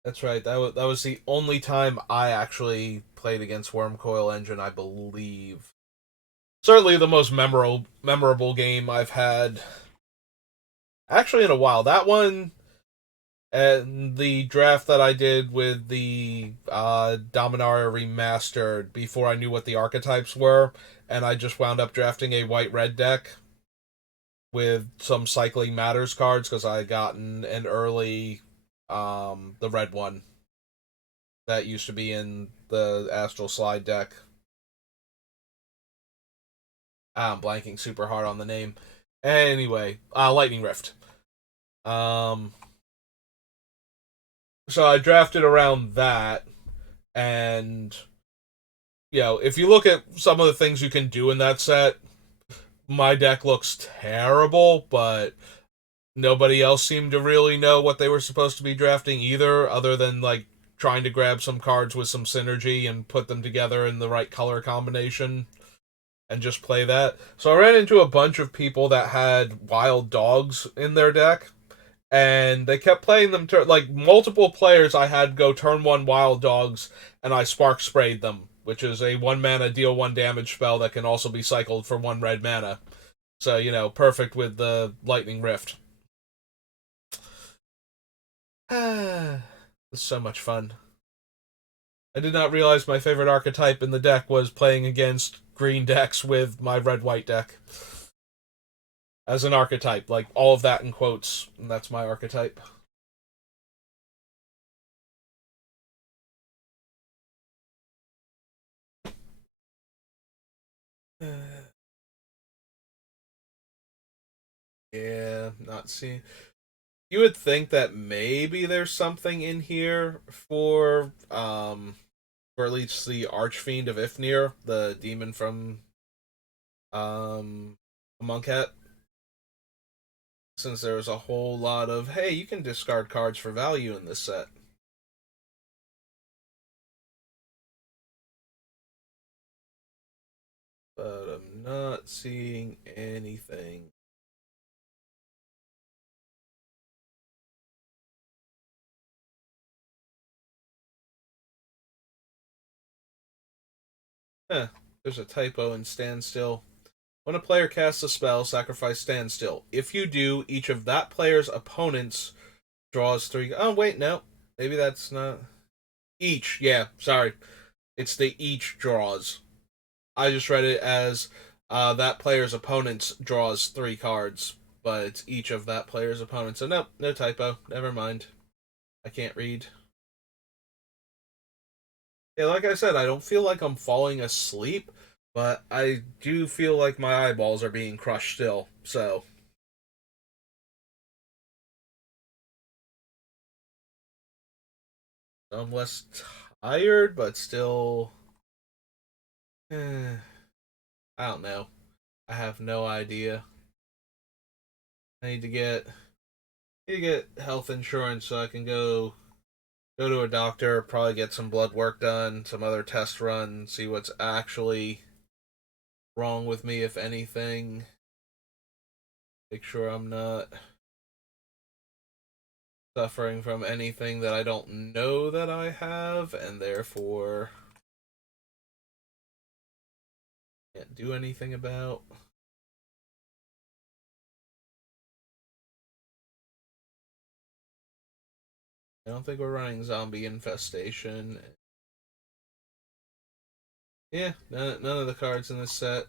That's right. That was the only time I actually played against Wormcoil Engine, I believe. Certainly the most memorable game I've had actually in a while. That one and the draft that I did with the Dominaria remastered before I knew what the archetypes were, and I just wound up drafting a white red deck with some cycling matters cards because I had gotten an early the red one that used to be in the Astral Slide deck. I'm blanking super hard on the name. Anyway, Lightning Rift. Um, so I drafted around that, and if you look at some of the things you can do in that set, my deck looks terrible, but nobody else seemed to really know what they were supposed to be drafting either, other than like trying to grab some cards with some synergy and put them together in the right color combination and just play that. So I ran into a bunch of people that had wild dogs in their deck, and they kept playing them like multiple players I had go turn one wild dogs, and I spark sprayed them, which is a 1 mana deal 1 damage spell that can also be cycled for 1 red mana. So, perfect with the Lightning Rift. It's so much fun. I did not realize my favorite archetype in the deck was playing against green decks with my red white deck as an archetype. Like all of that in quotes, and that's my archetype. Yeah, not seeing. You would think that maybe there's something in here for or at least the Archfiend of Ifnir, the demon from Monkhet. Since there was a whole lot of, hey, you can discard cards for value in this set. But I'm not seeing anything. There's a typo in Standstill. When a player casts a spell, sacrifice Standstill. If you do, each of that player's opponents draws 3. Oh, wait, no. Maybe that's not. Each, yeah, sorry. It's the each draws. I just read it as that player's opponents draws 3 cards, but it's each of that player's opponents. So, nope, no typo. Never mind. I can't read. Yeah, like I said, I don't feel like I'm falling asleep, but I do feel like my eyeballs are being crushed still. So I'm less tired, but still. I don't know. I have no idea. I need to get health insurance so I can go to a doctor, probably get some blood work done, some other test run, see what's actually wrong with me, if anything. Make sure I'm not suffering from anything that I don't know that I have, and therefore can't do anything about. I don't think we're running zombie infestation. Yeah, none of the cards in this set.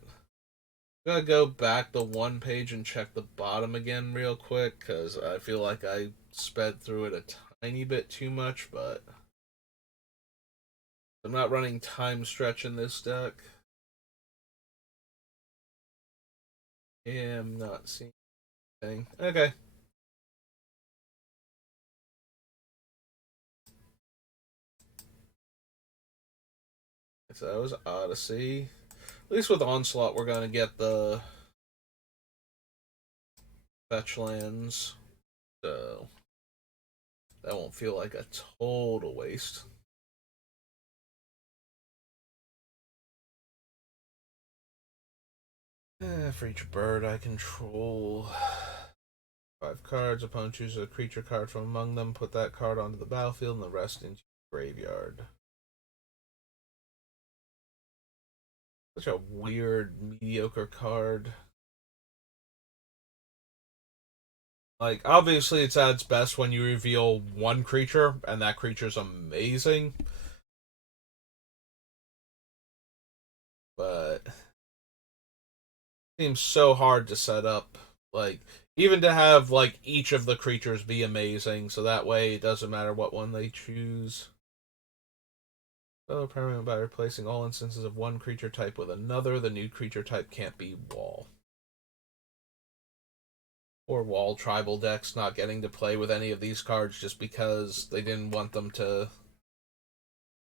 Gotta go back the one page and check the bottom again real quick, because I feel like I sped through it a tiny bit too much, but I'm not running time stretch in this deck. Yeah, I'm not seeing anything. Okay. So that was Odyssey. At least with Onslaught, we're gonna get the fetch lands, so that won't feel like a total waste. For each bird I control, 5 cards. Opponent chooses a creature card from among them. Put that card onto the battlefield and the rest into the graveyard. Such a weird, mediocre card. Like, obviously, it's at its best when you reveal one creature, and that creature's amazing. But it seems so hard to set up. Like, even to have, like, each of the creatures be amazing, so that way it doesn't matter what one they choose. So, permanent by replacing all instances of one creature type with another, the new creature type can't be wall. Or wall tribal decks not getting to play with any of these cards just because they didn't want them to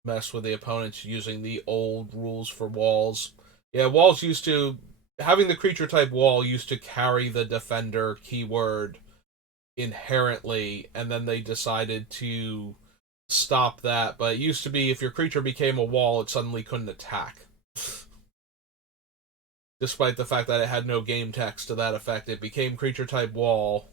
mess with the opponents using the old rules for walls. Yeah, walls used to having the creature type wall used to carry the defender keyword inherently, and then they decided to stop that. But it used to be if your creature became a wall, it suddenly couldn't attack. Despite the fact that it had no game text to that effect, it became creature type wall.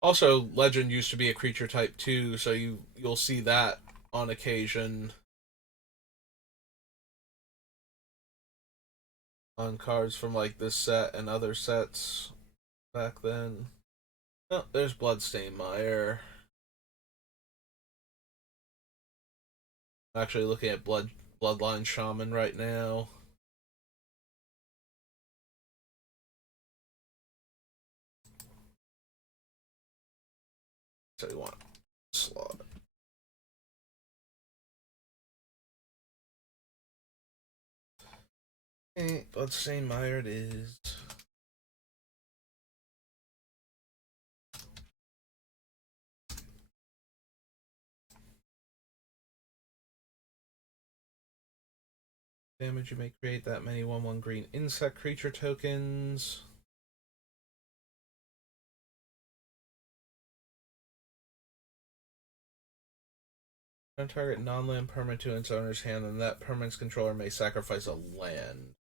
Also, legend used to be a creature type too, so you'll see that on occasion on cards from like this set and other sets back then. Oh, there's Bloodstain Mire. I'm actually looking at Bloodline Shaman right now. So you want slot. Bloodstain Mire it is. Damage, you may create that many 1/1 green insect creature tokens. On target non-land permanent to its owner's hand, and that permanent's controller may sacrifice a land.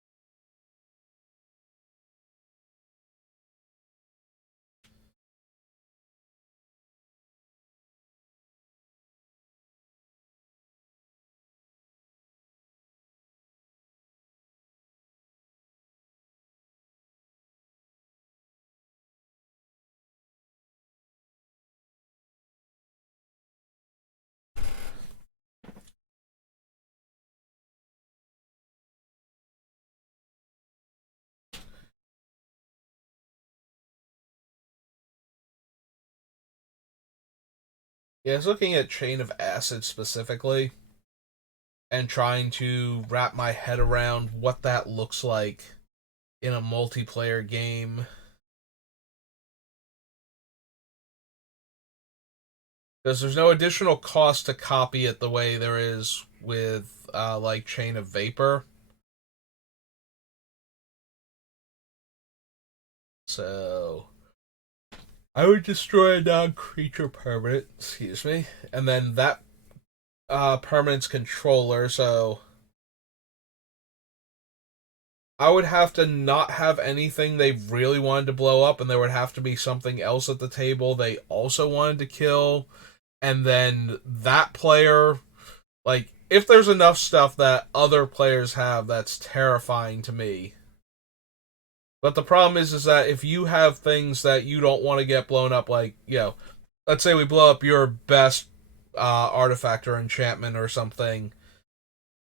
Yeah, I was looking at Chain of Acid specifically and trying to wrap my head around what that looks like in a multiplayer game. Because there's no additional cost to copy it the way there is with like Chain of Vapor. So I would destroy a non-creature permanent, excuse me, and then that permanent's controller, so I would have to not have anything they really wanted to blow up, and there would have to be something else at the table they also wanted to kill, and then that player, like, if there's enough stuff that other players have, that's terrifying to me. But the problem is that if you have things that you don't want to get blown up, like, let's say we blow up your best artifact or enchantment or something,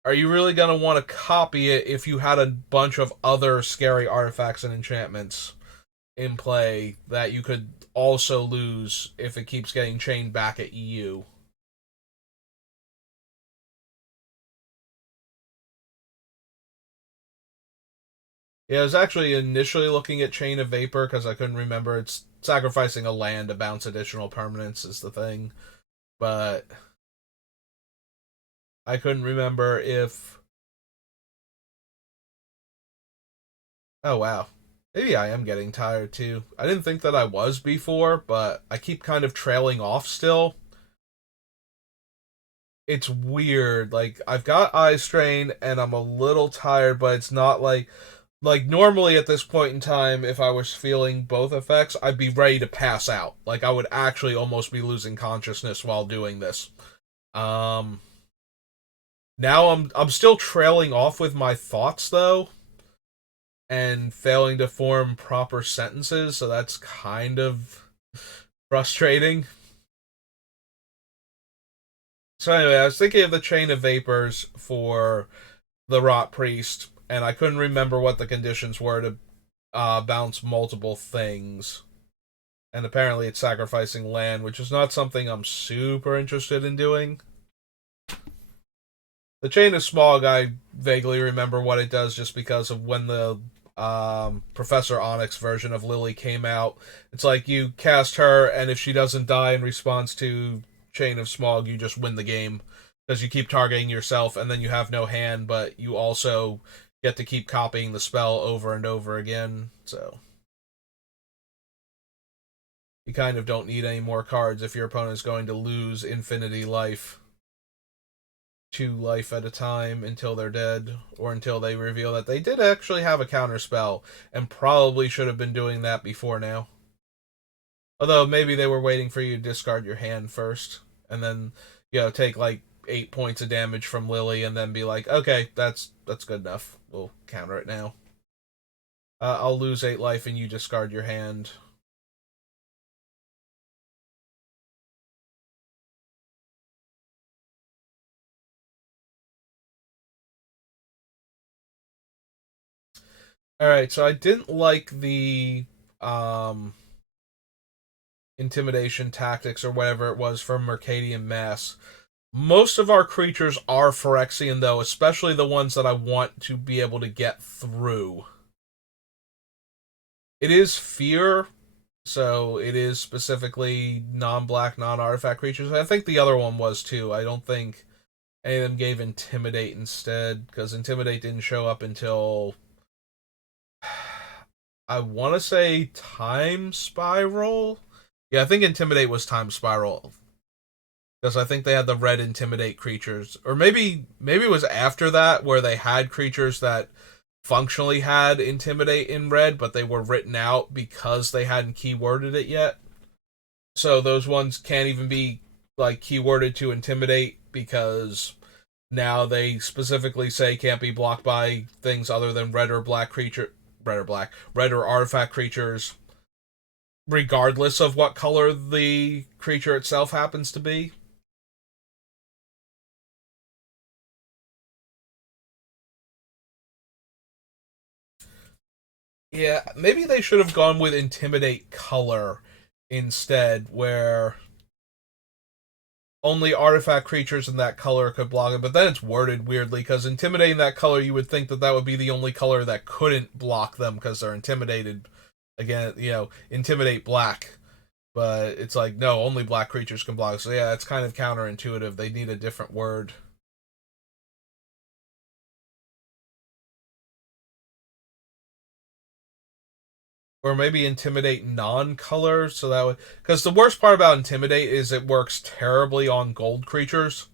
are you really going to want to copy it if you had a bunch of other scary artifacts and enchantments in play that you could also lose if it keeps getting chained back at you? Yeah, I was actually initially looking at Chain of Vapor because I couldn't remember. It's sacrificing a land to bounce additional permanents is the thing. But I couldn't remember if... Oh, wow. Maybe I am getting tired, too. I didn't think that I was before, but I keep kind of trailing off still. It's weird. Like, I've got eye strain, and I'm a little tired, but it's not like normally at this point in time, if I was feeling both effects, I'd be ready to pass out. Like I would actually almost be losing consciousness while doing this. Um Now I'm still trailing off with my thoughts though and failing to form proper sentences, so that's kind of frustrating. So anyway, I was thinking of the Chain of Vapors for the Rot Priest, and I couldn't remember what the conditions were to bounce multiple things. And apparently it's sacrificing land, which is not something I'm super interested in doing. The Chain of Smog, I vaguely remember what it does just because of when the Professor Onyx version of Lily came out. It's like you cast her, and if she doesn't die in response to Chain of Smog, you just win the game. Because you keep targeting yourself, and then you have no hand, but you also get to keep copying the spell over and over again. So you kind of don't need any more cards if your opponent is going to lose infinity life, 2 life at a time until they're dead, or until they reveal that they did actually have a counter spell and probably should have been doing that before now. Although maybe they were waiting for you to discard your hand first and then, take like 8 points of damage from Lily and then be like, okay, that's good enough. We'll counter it now. I'll lose 8 life and you discard your hand. All right, so I didn't like the intimidation tactics or whatever it was from Mercadian Mass. Most of our creatures are Phyrexian, though, especially the ones that I want to be able to get through. It is fear, so it is specifically non-black, non-artifact creatures. I think the other one was too. I don't think Any of them gave Intimidate instead, because Intimidate didn't show up until I want to say Time Spiral. Yeah, I think Intimidate was Time Spiral because I think they had the red Intimidate creatures, or maybe it was after that where they had creatures that functionally had Intimidate in red, but they were written out because they hadn't keyworded it yet. So those ones can't even be like keyworded to Intimidate because now they specifically say can't be blocked by things other than red or artifact creatures, regardless of what color the creature itself happens to be. Yeah, maybe they should have gone with Intimidate color instead, where only artifact creatures in that color could block it. But then it's worded weirdly because intimidating that color, you would think that that would be the only color that couldn't block them because they're intimidated. Again, intimidate black. But it's like, no, only black creatures can block. So yeah, that's kind of counterintuitive. They need a different word. Or maybe intimidate non-color, so that would, because the worst part about intimidate is it works terribly on gold creatures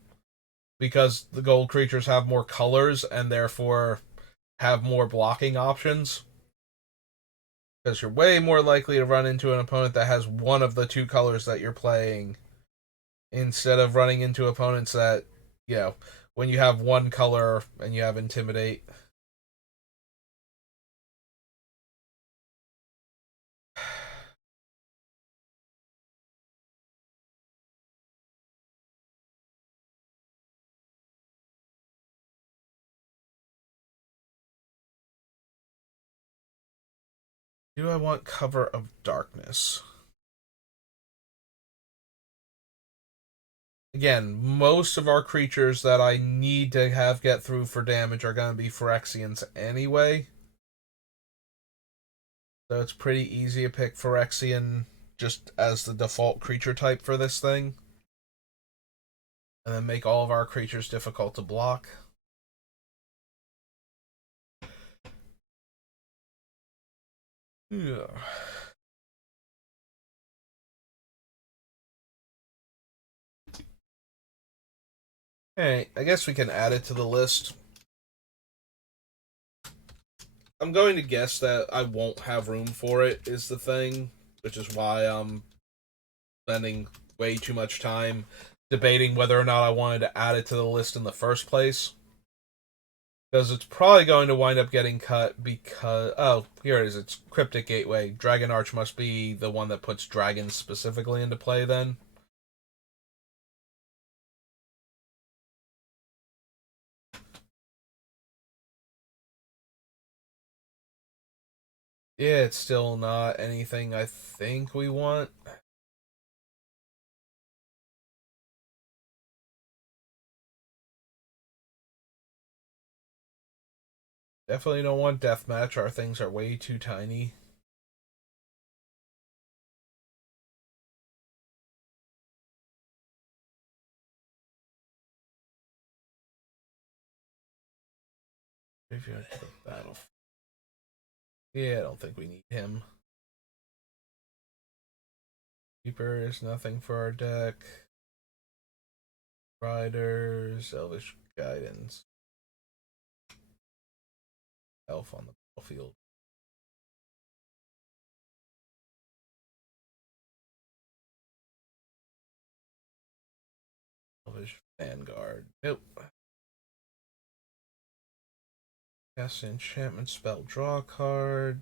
because the gold creatures have more colors and therefore have more blocking options. Because you're way more likely to run into an opponent that has one of the two colors that you're playing instead of running into opponents that, when you have one color and you have intimidate. Do I want Cover of Darkness? Again, most of our creatures that I need to have get through for damage are going to be Phyrexians anyway. So it's pretty easy to pick Phyrexian just as the default creature type for this thing. And then make all of our creatures difficult to block. Yeah. Hey, I guess we can add it to the list. I'm going to guess that I won't have room for it, is the thing, which is why I'm spending way too much time debating whether or not I wanted to add it to the list in the first place. Because it's probably going to wind up getting cut because. Oh, here it is. It's Cryptic Gateway. Dragon Arch must be the one that puts dragons specifically into play then. Yeah, it's still not anything I think we want. Definitely don't want Deathmatch. Our things are way too tiny. If you're to the battle. Yeah, I don't think we need him. Keeper is nothing for our deck. Riders, Elvish Guidance. Elf on the battlefield. Elvish Vanguard. Nope. Cast enchantment spell, draw a card.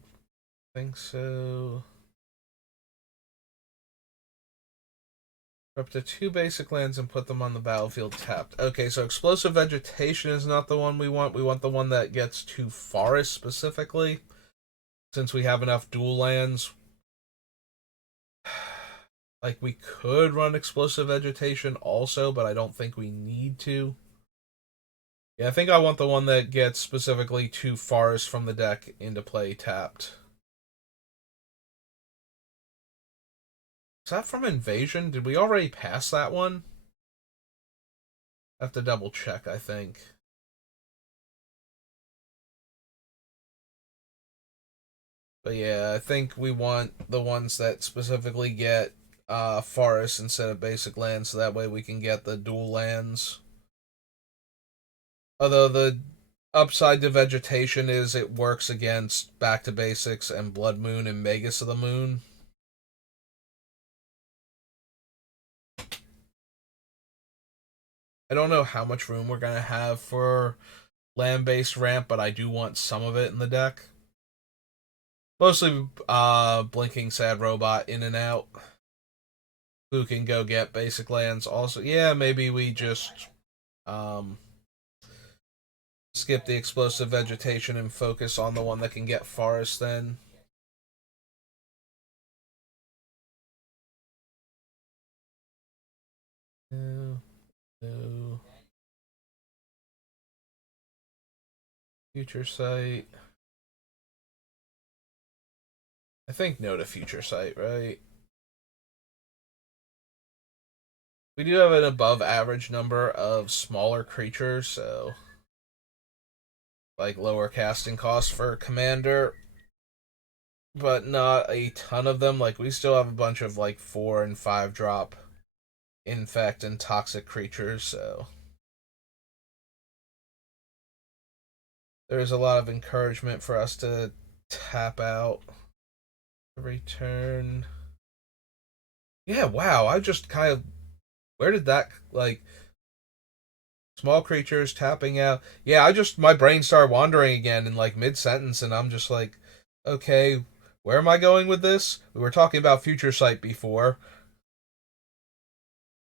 Think so. Up to 2 basic lands and put them on the battlefield tapped. Okay, so explosive vegetation is not the one we want. We want the one that gets to forest specifically. Since we have enough dual lands. Like, we could run explosive vegetation also, but I don't think we need to. Yeah, I think I want the one that gets specifically 2 forests from the deck into play tapped. Is that from Invasion? Did we already pass that one? I have to double check, I think. But yeah, I think we want the ones that specifically get forests instead of basic lands, so that way we can get the dual lands. Although the upside to vegetation is it works against Back to Basics and Blood Moon and Magus of the Moon. I don't know how much room we're gonna have for land-based ramp, but I do want some of it in the deck. Mostly Blinking Sad Robot in and out. Who can go get basic lands. Also, yeah, maybe we just um, skip the explosive vegetation and focus on the one that can get forest then. No, no. Future Sight. I think no to Future Sight, right? We do have an above average number of smaller creatures, so like lower casting costs for Commander, but not a ton of them. Like we still have a bunch of like 4 and 5 drop infect and toxic creatures, so there's a lot of encouragement for us to tap out. Return. Yeah, wow. I just kind of. Where did that. Like. Small creatures tapping out. Yeah, my brain started wandering again in like mid sentence, and I'm just like, okay, where am I going with this? We were talking about Future Sight before.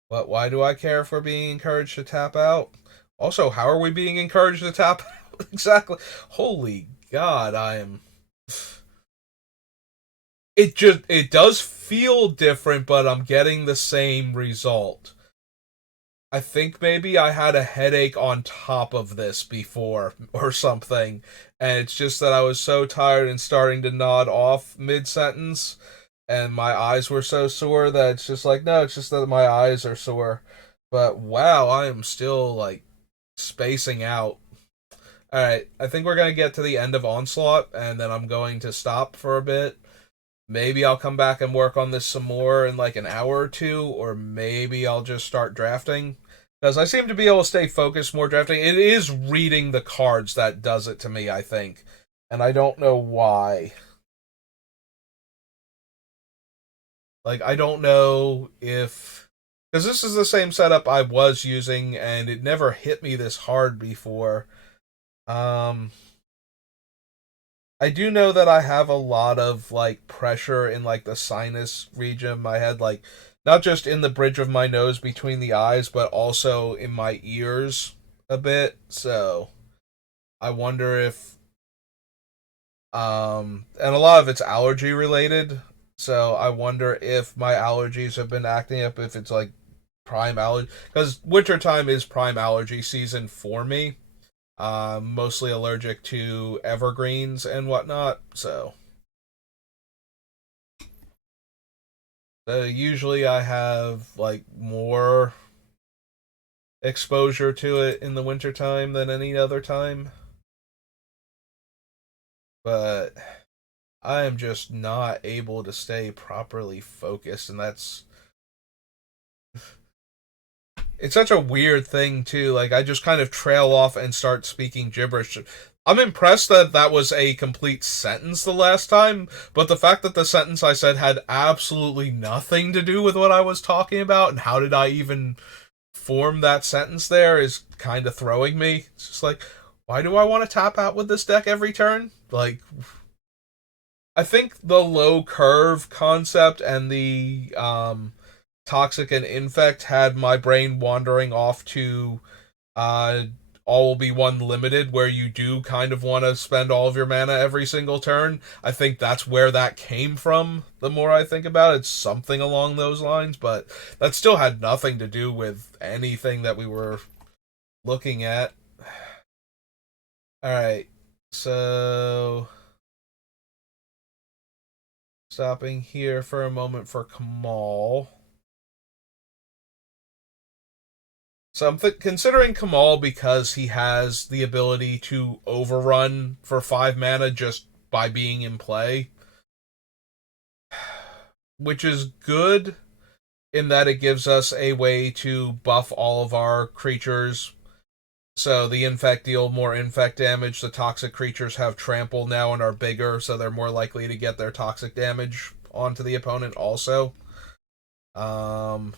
But why do I care if we're being encouraged to tap out? Also, how are we being encouraged to tap out? Exactly. Holy God, I am. It does feel different, but I'm getting the same result. I think maybe I had a headache on top of this before or something, and it's just that I was so tired and starting to nod off mid sentence, and my eyes were so sore that it's just like, no, it's just that my eyes are sore. But wow, I am still like spacing out. All right, I think we're gonna get to the end of Onslaught, and then I'm going to stop for a bit. Maybe I'll come back and work on this some more in like an hour or two, or maybe I'll just start drafting. Because I seem to be able to stay focused more drafting. It is reading the cards that does it to me, I think. And I don't know why. Like, I don't know if. Because this is the same setup I was using, and it never hit me this hard before. Um, I do know that I have a lot of like pressure in like the sinus region of my head, like not just in the bridge of my nose between the eyes, but also in my ears a bit. So I wonder if and a lot of it's allergy related. So I wonder if my allergies have been acting up, if it's like prime allergy, because wintertime is prime allergy season for me. Mostly allergic to evergreens and whatnot, so usually I have like more exposure to it in the wintertime than any other time. But I am just not able to stay properly focused, and it's such a weird thing too. Like I just kind of trail off and start speaking gibberish. I'm impressed that that was a complete sentence the last time, but the fact that the sentence I said had absolutely nothing to do with what I was talking about and how did I even form that sentence there is kind of throwing me. It's just like, why do I want to tap out with this deck every turn? Like, I think the low curve concept and the toxic and infect had my brain wandering off to uh, all will be one limited, where you do kind of want to spend all of your mana every single turn. I think that's where that came from. The more I think about it, it's something along those lines, but that still had nothing to do with anything that we were looking at. All right, so stopping here for a moment for Kamal. So I'm considering Kamal because he has the ability to overrun for 5 mana just by being in play, which is good in that it gives us a way to buff all of our creatures. So the infect deal more infect damage. The toxic creatures have trample now and are bigger, so they're more likely to get their toxic damage onto the opponent also. Um,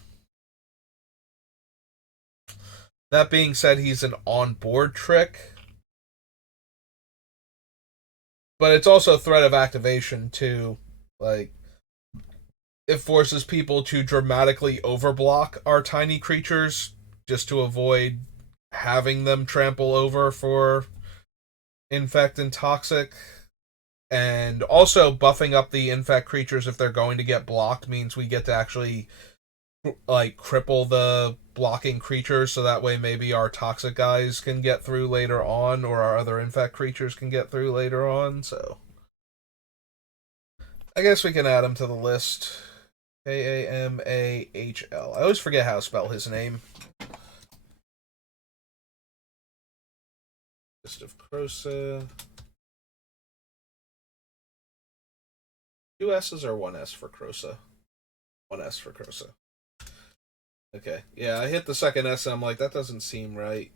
that being said, he's an on-board trick, but it's also threat of activation too. Like, it forces people to dramatically overblock our tiny creatures just to avoid having them trample over for infect and toxic. And also buffing up the infect creatures if they're going to get blocked means we get to actually like cripple the blocking creatures, so that way maybe our toxic guys can get through later on, or our other infect creatures can get through later on. So I guess we can add him to the list. Kamahl. I always forget how to spell his name. List of Crosa. 2 S's or 1 S for Crosa? 1 S for Crosa. Okay. Yeah, I hit the second S and I'm like, that doesn't seem right.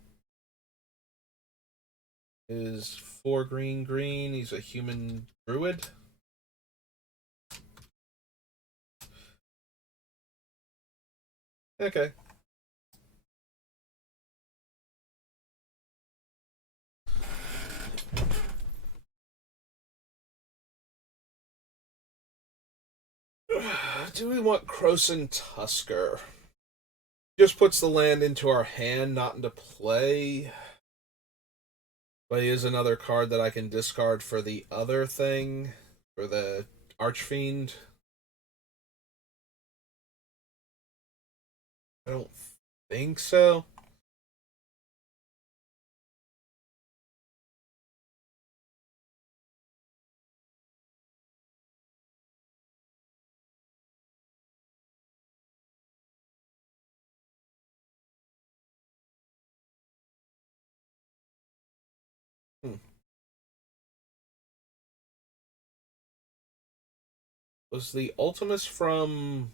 Is 4 green. He's a human druid. Okay. Do we want Krosan Tusker? Just puts the land into our hand, not into play. But he is another card that I can discard for the other thing, for the Archfiend. I don't think so. Hmm. Was the Ultimus from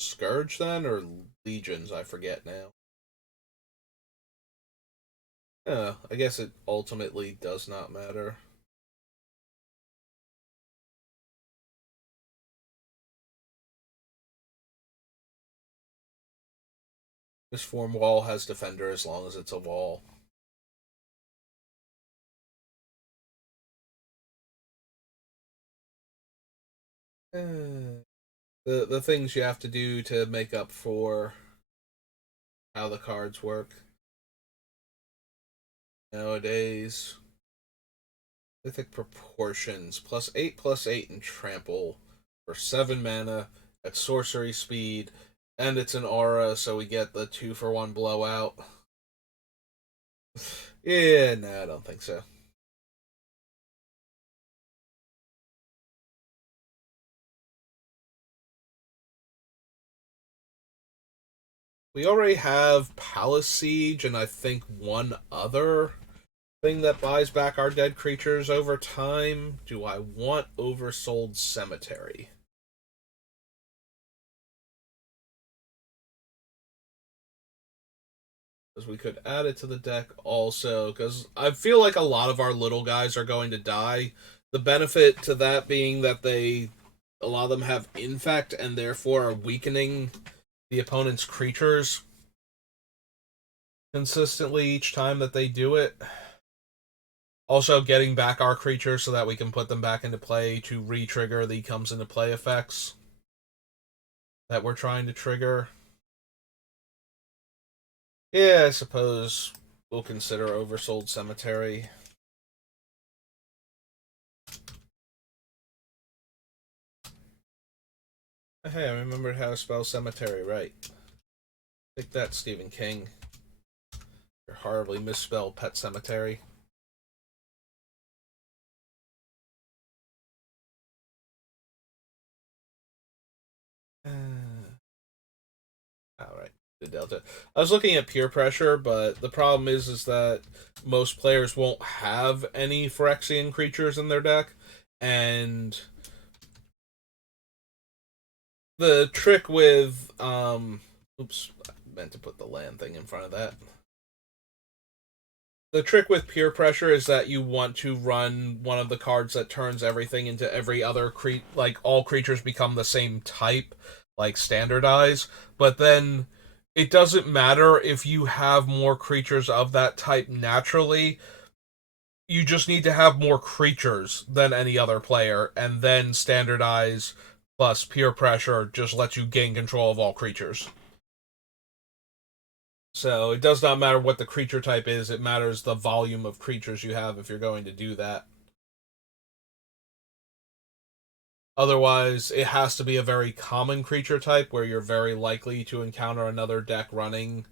Scourge then, or Legions? I forget now. I guess it ultimately does not matter. This form wall has Defender as long as it's a wall. The things you have to do to make up for how the cards work nowadays. Mythic Proportions, +8/+8 and trample for 7 mana at sorcery speed, and it's an aura, so we get the 2-for-1 blowout. Yeah, no, I don't think so. We already have Palace Siege, and I think one other thing that buys back our dead creatures over time. Do I want Oversold Cemetery? Because we could add it to the deck also, because I feel like a lot of our little guys are going to die. The benefit to that being that a lot of them have infect and therefore are weakening the opponent's creatures consistently each time that they do it. Also, getting back our creatures so that we can put them back into play to re-trigger the comes into play effects that we're trying to trigger. Yeah, I suppose we'll consider Oversold Cemetery. Hey, I remembered how to spell cemetery right. Take that, Stephen King. Your horribly misspelled Pet Cemetery. Alright. the delta. I was looking at peer pressure, but the problem is that most players won't have any Phyrexian creatures in their deck, and the trick with oops, I meant to put the land thing in front of that. The trick with peer pressure is that you want to run one of the cards that turns everything into every other like all creatures become the same type, like standardize, but then it doesn't matter if you have more creatures of that type naturally. You just need to have more creatures than any other player, and then standardize plus peer pressure just lets you gain control of all creatures. So it does not matter what the creature type is, it matters the volume of creatures you have if you're going to do that. Otherwise, it has to be a very common creature type where you're very likely to encounter another deck running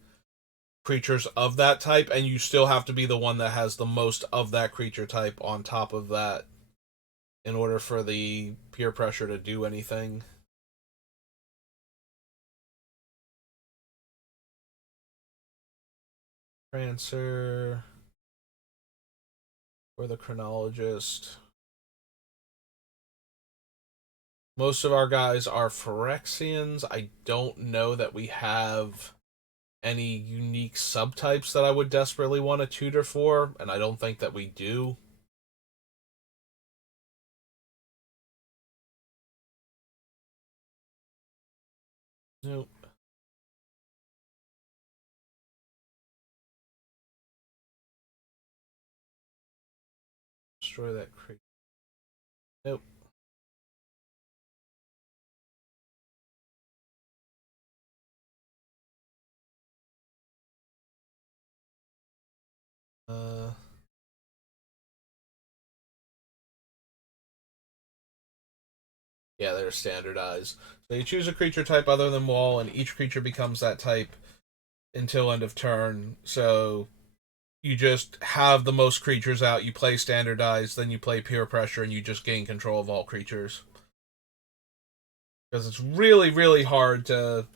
creatures of that type, and you still have to be the one that has the most of that creature type on top of that in order for the peer pressure to do anything. Prancer or the Chronologist. Most of our guys are Phyrexians. I don't know that we have any unique subtypes that I would desperately want to tutor for, and I don't think that we do. Nope. Destroy that creature. Nope. Uh, yeah, they're standardized. So you choose a creature type other than wall, and each creature becomes that type until end of turn. So you just have the most creatures out, you play standardized, then you play peer pressure, and you just gain control of all creatures. Because it's really, really hard to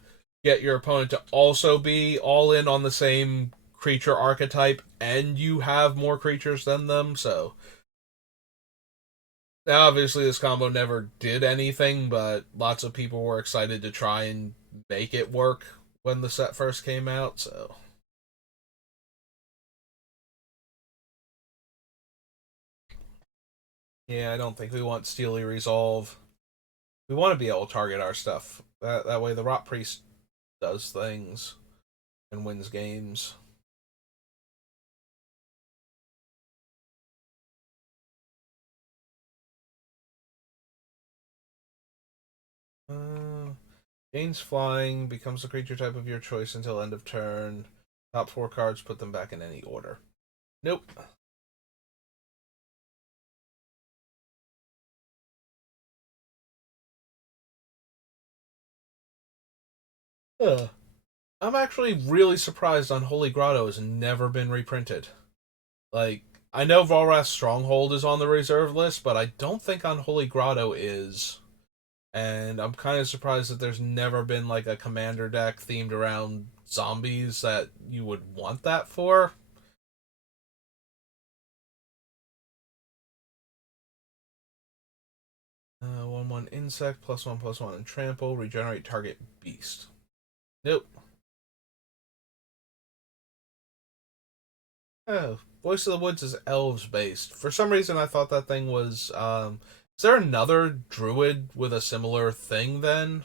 get your opponent to also be all in on the same creature archetype, and you have more creatures than them, so. Now, obviously, this combo never did anything, but lots of people were excited to try and make it work when the set first came out, so. Yeah, I don't think we want Steely Resolve. We want to be able to target our stuff. That way the Rot Priest does things and wins games. Uh, gains flying, becomes the creature type of your choice until end of turn. Top 4 cards, put them back in any order. Nope. Ugh. I'm actually really surprised Unholy Grotto has never been reprinted. Like, I know Volrath's Stronghold is on the reserve list, but I don't think Unholy Grotto is. And I'm kind of surprised that there's never been like a commander deck themed around zombies that you would want that for. 1/1 insect, +1/+1 and trample, regenerate target beast. Nope. Oh, Voice of the Woods is elves based. For some reason, I thought that thing was. Is there another druid with a similar thing then?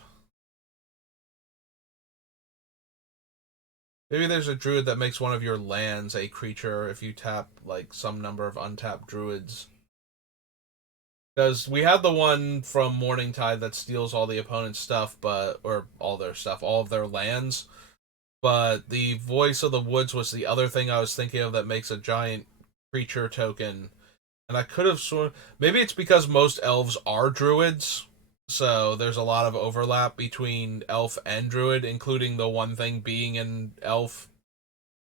Maybe there's a druid that makes one of your lands a creature if you tap like some number of untapped druids. Because we had the one from Morningtide that steals all the opponent's stuff, or all their stuff, all of their lands. But the Voice of the Woods was the other thing I was thinking of that makes a giant creature token. And I could have sworn maybe it's because most elves are druids, so there's a lot of overlap between elf and druid, including the one thing being an elf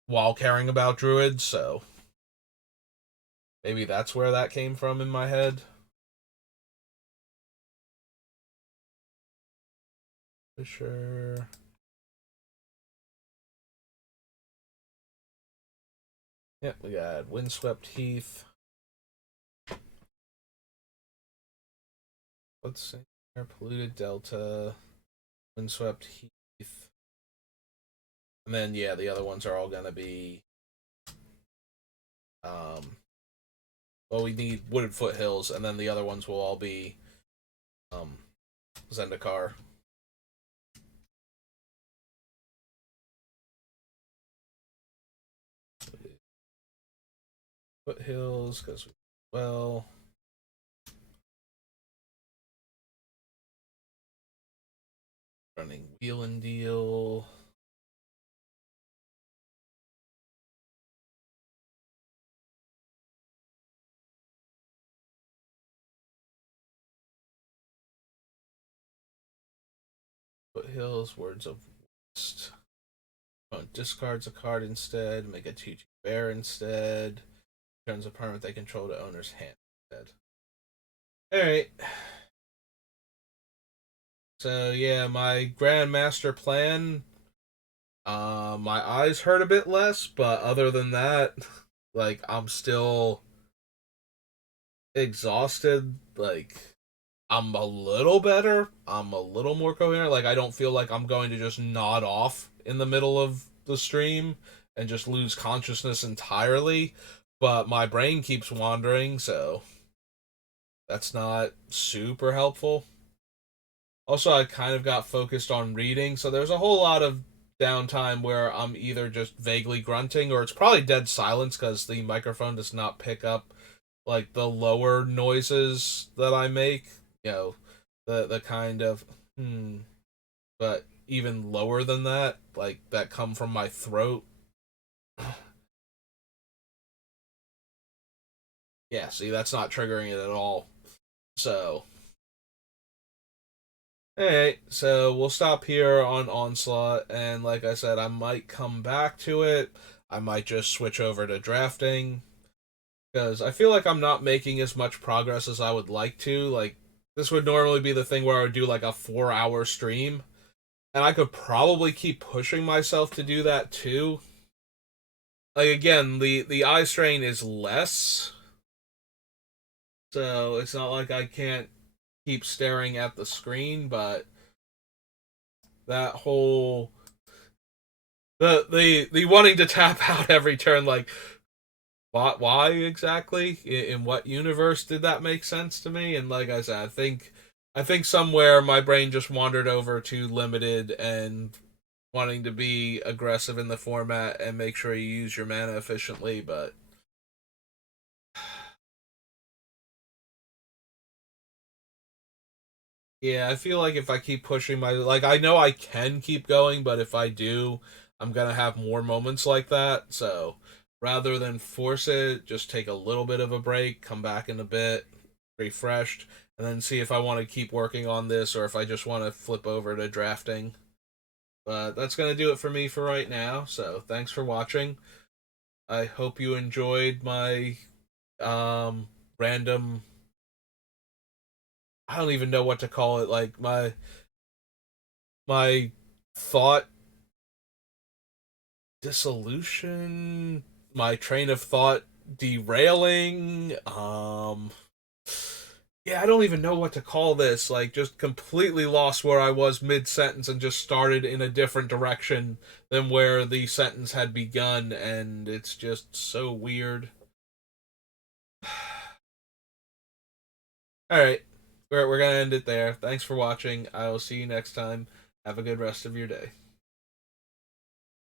while caring about druids. So maybe that's where that came from in my head. For sure. Yep, we got Windswept Heath. Let's see here. Polluted Delta, Windswept Heath. And then, yeah, the other ones are all going to be. Well, we need Wooded Foothills, and then the other ones will all be um, Zendikar. Foothills, because well. Running Wheel and Deal. Foothills, Words of West. Discards a card instead. Make a 2/2 bear instead. Turns a permanent they control to owner's hand instead. Alright. So, yeah, my Grandmaster plan. My eyes hurt a bit less, but other than that, like, I'm still exhausted. Like, I'm a little better. I'm a little more coherent. Like, I don't feel like I'm going to just nod off in the middle of the stream and just lose consciousness entirely. But my brain keeps wandering, so that's not super helpful. Also, I kind of got focused on reading, so there's a whole lot of downtime where I'm either just vaguely grunting or it's probably dead silence because the microphone does not pick up like the lower noises that I make. You know, the kind of but even lower than that, like that come from my throat. Yeah, see, that's not triggering it at all. So, alright, so we'll stop here on Onslaught, and like I said, I might come back to it. I might just switch over to drafting, because I feel like I'm not making as much progress as I would like to. Like, this would normally be the thing where I would do like a 4 hour stream, and I could probably keep pushing myself to do that too. Like, again, the eye strain is less, so it's not like I can't keep staring at the screen, but that whole the wanting to tap out every turn, like, why exactly, in what universe did that make sense to me? And like I said, I think somewhere my brain just wandered over to limited and wanting to be aggressive in the format and make sure you use your mana efficiently, but yeah, I feel like if I keep pushing like, I know I can keep going, but if I do, I'm gonna have more moments like that. So rather than force it, just take a little bit of a break, come back in a bit, refreshed, and then see if I want to keep working on this or if I just want to flip over to drafting. But that's gonna do it for me for right now. So thanks for watching. I hope you enjoyed my random, I don't even know what to call it, like my thought dissolution, my train of thought derailing. Yeah, I don't even know what to call this. Like, just completely lost where I was mid sentence and just started in a different direction than where the sentence had begun, and it's just so weird. All right, we're gonna end it there. Thanks for watching. I will see you next time. Have a good rest of your day.